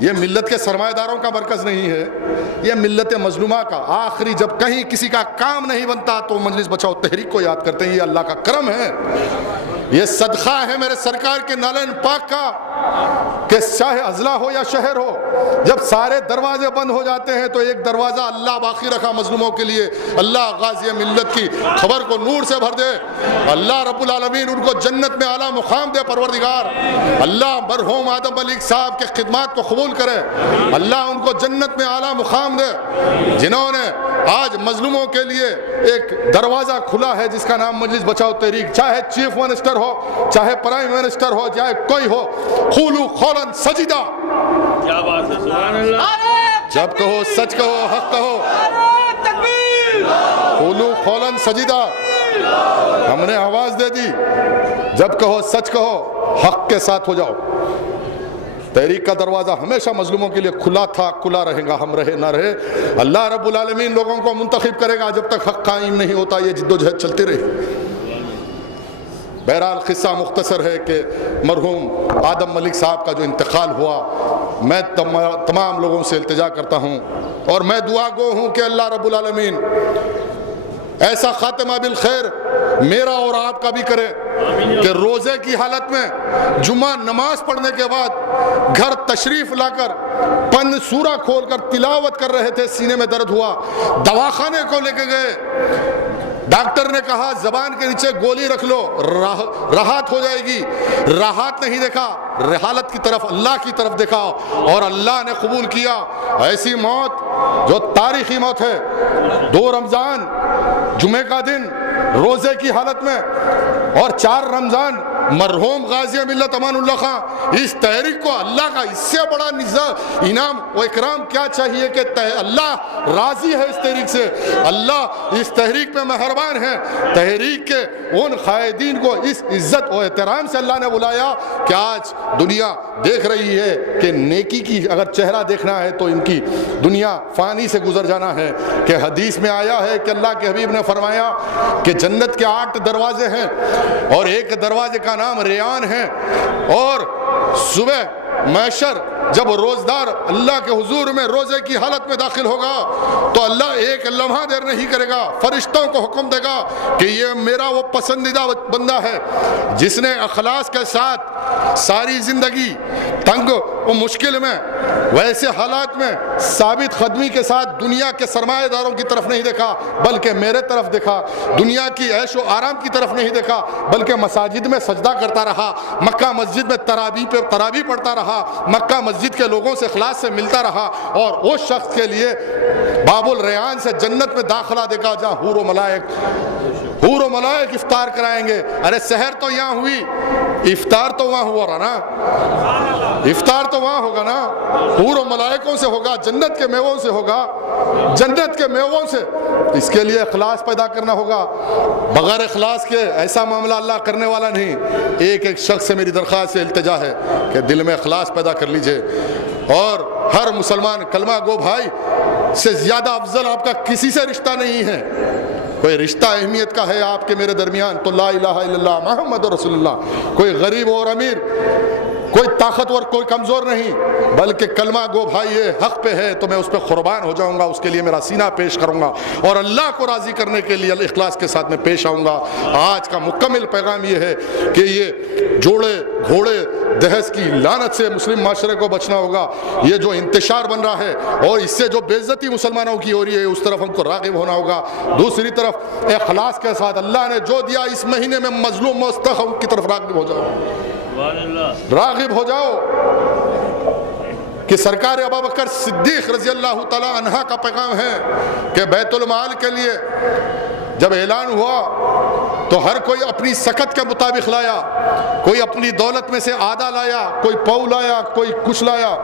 یہ ملت کے سرمایہ داروں کا مرکز نہیں ہے، یہ ملت مظلومہ کا۔ آخری جب کہیں کسی کا کام نہیں بنتا تو مجلس بچاؤ تحریک کو یاد کرتے ہیں۔ یہ اللہ کا کرم ہے، یہ صدقہ ہے میرے سرکار کے نالین پاک کا کہ چاہے اضلاع ہو یا شہر ہو، جب سارے دروازے بند ہو جاتے ہیں تو ایک دروازہ اللہ باقی رکھا مظلوموں کے لیے۔ اللہ غازی ملت کی خبر کو نور سے بھر دے، اللہ رب العالمین ان کو جنت میں اعلیٰ مقام دے پروردگار۔ اللہ مرحوم آدم ملک صاحب کے خدمات کو قبول کرے، اللہ ان کو جنت میں اعلیٰ مقام دے، جنہوں نے آج مظلوموں کے لیے ایک دروازہ کھلا ہے جس کا نام مجلس بچاؤ تحریک۔ چاہے چیف منسٹر ہو، چاہے پرائم منسٹر ہو، چاہے کوئی ہو، قولوا قولا سدیدا، کیا بات ہے، سبحان اللہ، جب کہو سچ کہو، حق کہو، قولوا قولا سدیدا۔ ہم نے آواز دے دی، جب کہو سچ کہو، حق کے ساتھ ہو جاؤ۔ تحریک کا دروازہ ہمیشہ مظلوموں کے لیے کھلا تھا، کھلا رہے گا، ہم رہے نہ رہے۔ اللہ رب العالمین لوگوں کو منتخب کرے گا جب تک حق قائم نہیں ہوتا، یہ جد و جہد چلتی رہے۔ بہرحال قصہ مختصر ہے کہ مرحوم آدم ملک صاحب کا جو انتقال ہوا، میں تمام لوگوں سے التجا کرتا ہوں اور میں دعا گو ہوں کہ اللہ رب العالمین ایسا خاتمہ بالخیر میرا اور آپ کا بھی کرے کہ روزے کی حالت میں جمعہ نماز پڑھنے کے بعد گھر تشریف لا کر پن سورہ کھول کر تلاوت کر رہے تھے، سینے میں درد ہوا، دواخانے کو لے کے گئے، ڈاکٹر نے کہا زبان کے نیچے گولی رکھ لو، راحت ہو جائے گی، راحت نہیں دیکھا، حالت کی طرف اللہ کی طرف دیکھا اور اللہ نے قبول کیا۔ ایسی موت جو تاریخی موت ہے، 2 رمضان جمعہ کا دن روزے کی حالت میں اور 4 رمضان مرحوم غازی ملت امان اللہ خان، اس تحریک کو اللہ کا اس سے بڑا انعام و اکرام کیا چاہیے کہ اللہ راضی ہے اس تحریک سے، اللہ اس تحریک پہ مہربان ہے۔ تحریک کے ان قائدین کو اس عزت و احترام سے اللہ نے بلایا کہ آج دنیا دیکھ رہی ہے کہ نیکی کی اگر چہرہ دیکھنا ہے تو ان کی دنیا فانی سے گزر جانا ہے۔ کہ حدیث میں آیا ہے کہ اللہ کے حبیب نے فرمایا کہ جنت کے 8 دروازے ہیں اور ایک دروازے کا نام ریان ہے، اور صبح محشر جب روزدار اللہ کے حضور میں روزے کی حالت میں داخل ہوگا تو اللہ ایک لمحہ دیر نہیں کرے گا، فرشتوں کو حکم دے گا کہ یہ میرا وہ پسندیدہ بندہ ہے جس نے اخلاص کے ساتھ ساری زندگی تنگ و مشکل میں ویسے حالات میں ثابت قدمی کے ساتھ دنیا کے سرمایہ داروں کی طرف نہیں دیکھا بلکہ میرے طرف دیکھا، دنیا کی عیش و آرام کی طرف نہیں دیکھا بلکہ مساجد میں سجدہ کرتا رہا، مکہ مسجد میں تراویح پڑھتا رہا، مکہ مسجد کے لوگوں سے اخلاص سے ملتا رہا، اور اس شخص کے لیے باب الریان سے جنت میں داخلہ دیکھا جہاں حور و ملائک افطار کرائیں گے۔ ارے سحر تو یہاں ہوئی، افطار تو وہاں ہوا رہا نا، افطار تو وہاں ہوگا نا، حور و ملائکوں سے ہوگا، جنت کے میووں سے ہوگا، جنت کے میووں سے۔ اس کے لیے اخلاص پیدا کرنا ہوگا، بغیر اخلاص کے ایسا معاملہ اللہ کرنے والا نہیں۔ ایک شخص سے میری درخواست سے التجا ہے کہ دل میں اخلاص پیدا کر لیجئے، اور ہر مسلمان کلمہ گو بھائی سے زیادہ افضل آپ کا کسی سے رشتہ نہیں ہے۔ کوئی رشتہ اہمیت کا ہے آپ کے میرے درمیان تو لا الہ الا اللہ محمد رسول اللہ۔ کوئی غریب اور امیر، کوئی طاقتور کوئی کمزور نہیں، بلکہ کلمہ گو بھائی یہ حق پہ ہے تو میں اس پہ قربان ہو جاؤں گا، اس کے لیے میرا سینہ پیش کروں گا اور اللہ کو راضی کرنے کے لیے اخلاص کے ساتھ میں پیش آؤں گا۔ آج کا مکمل پیغام یہ ہے کہ یہ جوڑے گھوڑے دہس کی لعنت سے مسلم معاشرے کو بچنا ہوگا۔ یہ جو انتشار بن رہا ہے اور اس سے جو بے عزتی مسلمانوں کی ہو رہی ہے اس طرف ہم کو راغب ہونا ہوگا۔ دوسری طرف اخلاص کے ساتھ اللہ نے جو دیا اس مہینے میں مظلوم مستحق کی طرف راغب ہو جاؤ، راغب ہو جاؤ۔ کہ سرکار ابوبکر صدیق رضی اللہ تعالی عنہ کا پیغام ہے کہ بیت المال کے لیے جب اعلان ہوا تو ہر کوئی اپنی سکت کے مطابق لایا، کوئی اپنی دولت میں سے آدھا لایا، کوئی پاؤ لایا، کوئی کچھ لایا،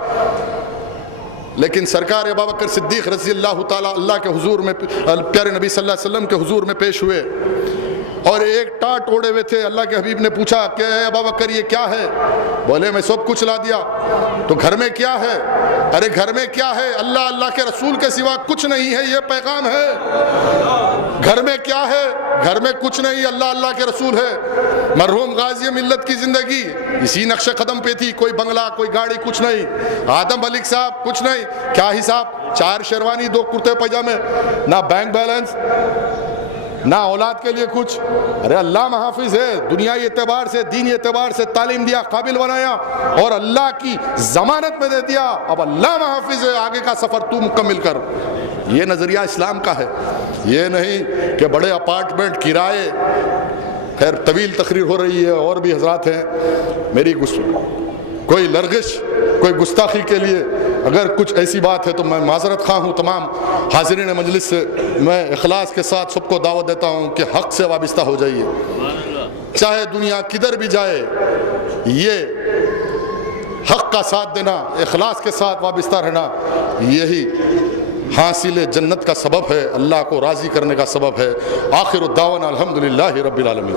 لیکن سرکار ابوبکر صدیق رضی اللہ تعالی اللہ کے حضور میں پیارے نبی صلی اللہ علیہ وسلم کے حضور میں پیش ہوئے اور ایک ٹاٹ اوڑے ہوئے تھے. اللہ کے حبیب نے پوچھا کہ اے ابا بکر یہ کیا ہے؟ بولے میں سب کچھ لا دیا. تو گھر میں کیا ہے؟ ارے گھر میں کیا ہے؟ اللہ اللہ کے رسول کے سوا کچھ نہیں ہے، یہ پیغام ہے. گھر میں کیا ہے؟ گھر میں کچھ نہیں، اللہ اللہ کے رسول ہے. مرحوم غازی ملت کی زندگی اسی نقش قدم پہ تھی. کوئی بنگلہ، کوئی گاڑی، کچھ نہیں. آدم ملک صاحب کچھ نہیں. کیا حساب؟ 4 شیروانی، 2 کرتے پاجامے، نہ بینک بیلنس، نہ اولاد کے لیے کچھ. ارے اللہ محافظ ہے، دنیائی اعتبار سے، دینی اعتبار سے تعلیم دیا، قابل بنایا اور اللہ کی ضمانت میں دے دیا. اب اللہ محافظ ہے، آگے کا سفر تو مکمل کر. یہ نظریہ اسلام کا ہے. یہ نہیں کہ بڑے اپارٹمنٹ کرائے. خیر طویل تقریر ہو رہی ہے، اور بھی حضرات ہیں. میری کوئی لرغش، کوئی گستاخی کے لیے اگر کچھ ایسی بات ہے تو میں معذرت خواہ ہوں. تمام حاضرین مجلس سے میں اخلاص کے ساتھ سب کو دعوت دیتا ہوں کہ حق سے وابستہ ہو جائیے. چاہے دنیا کدھر بھی جائے، یہ حق کا ساتھ دینا، اخلاص کے ساتھ وابستہ رہنا، یہی حاصل جنت کا سبب ہے، اللہ کو راضی کرنے کا سبب ہے. آخر الدعوانا الحمدللہ رب العالمین.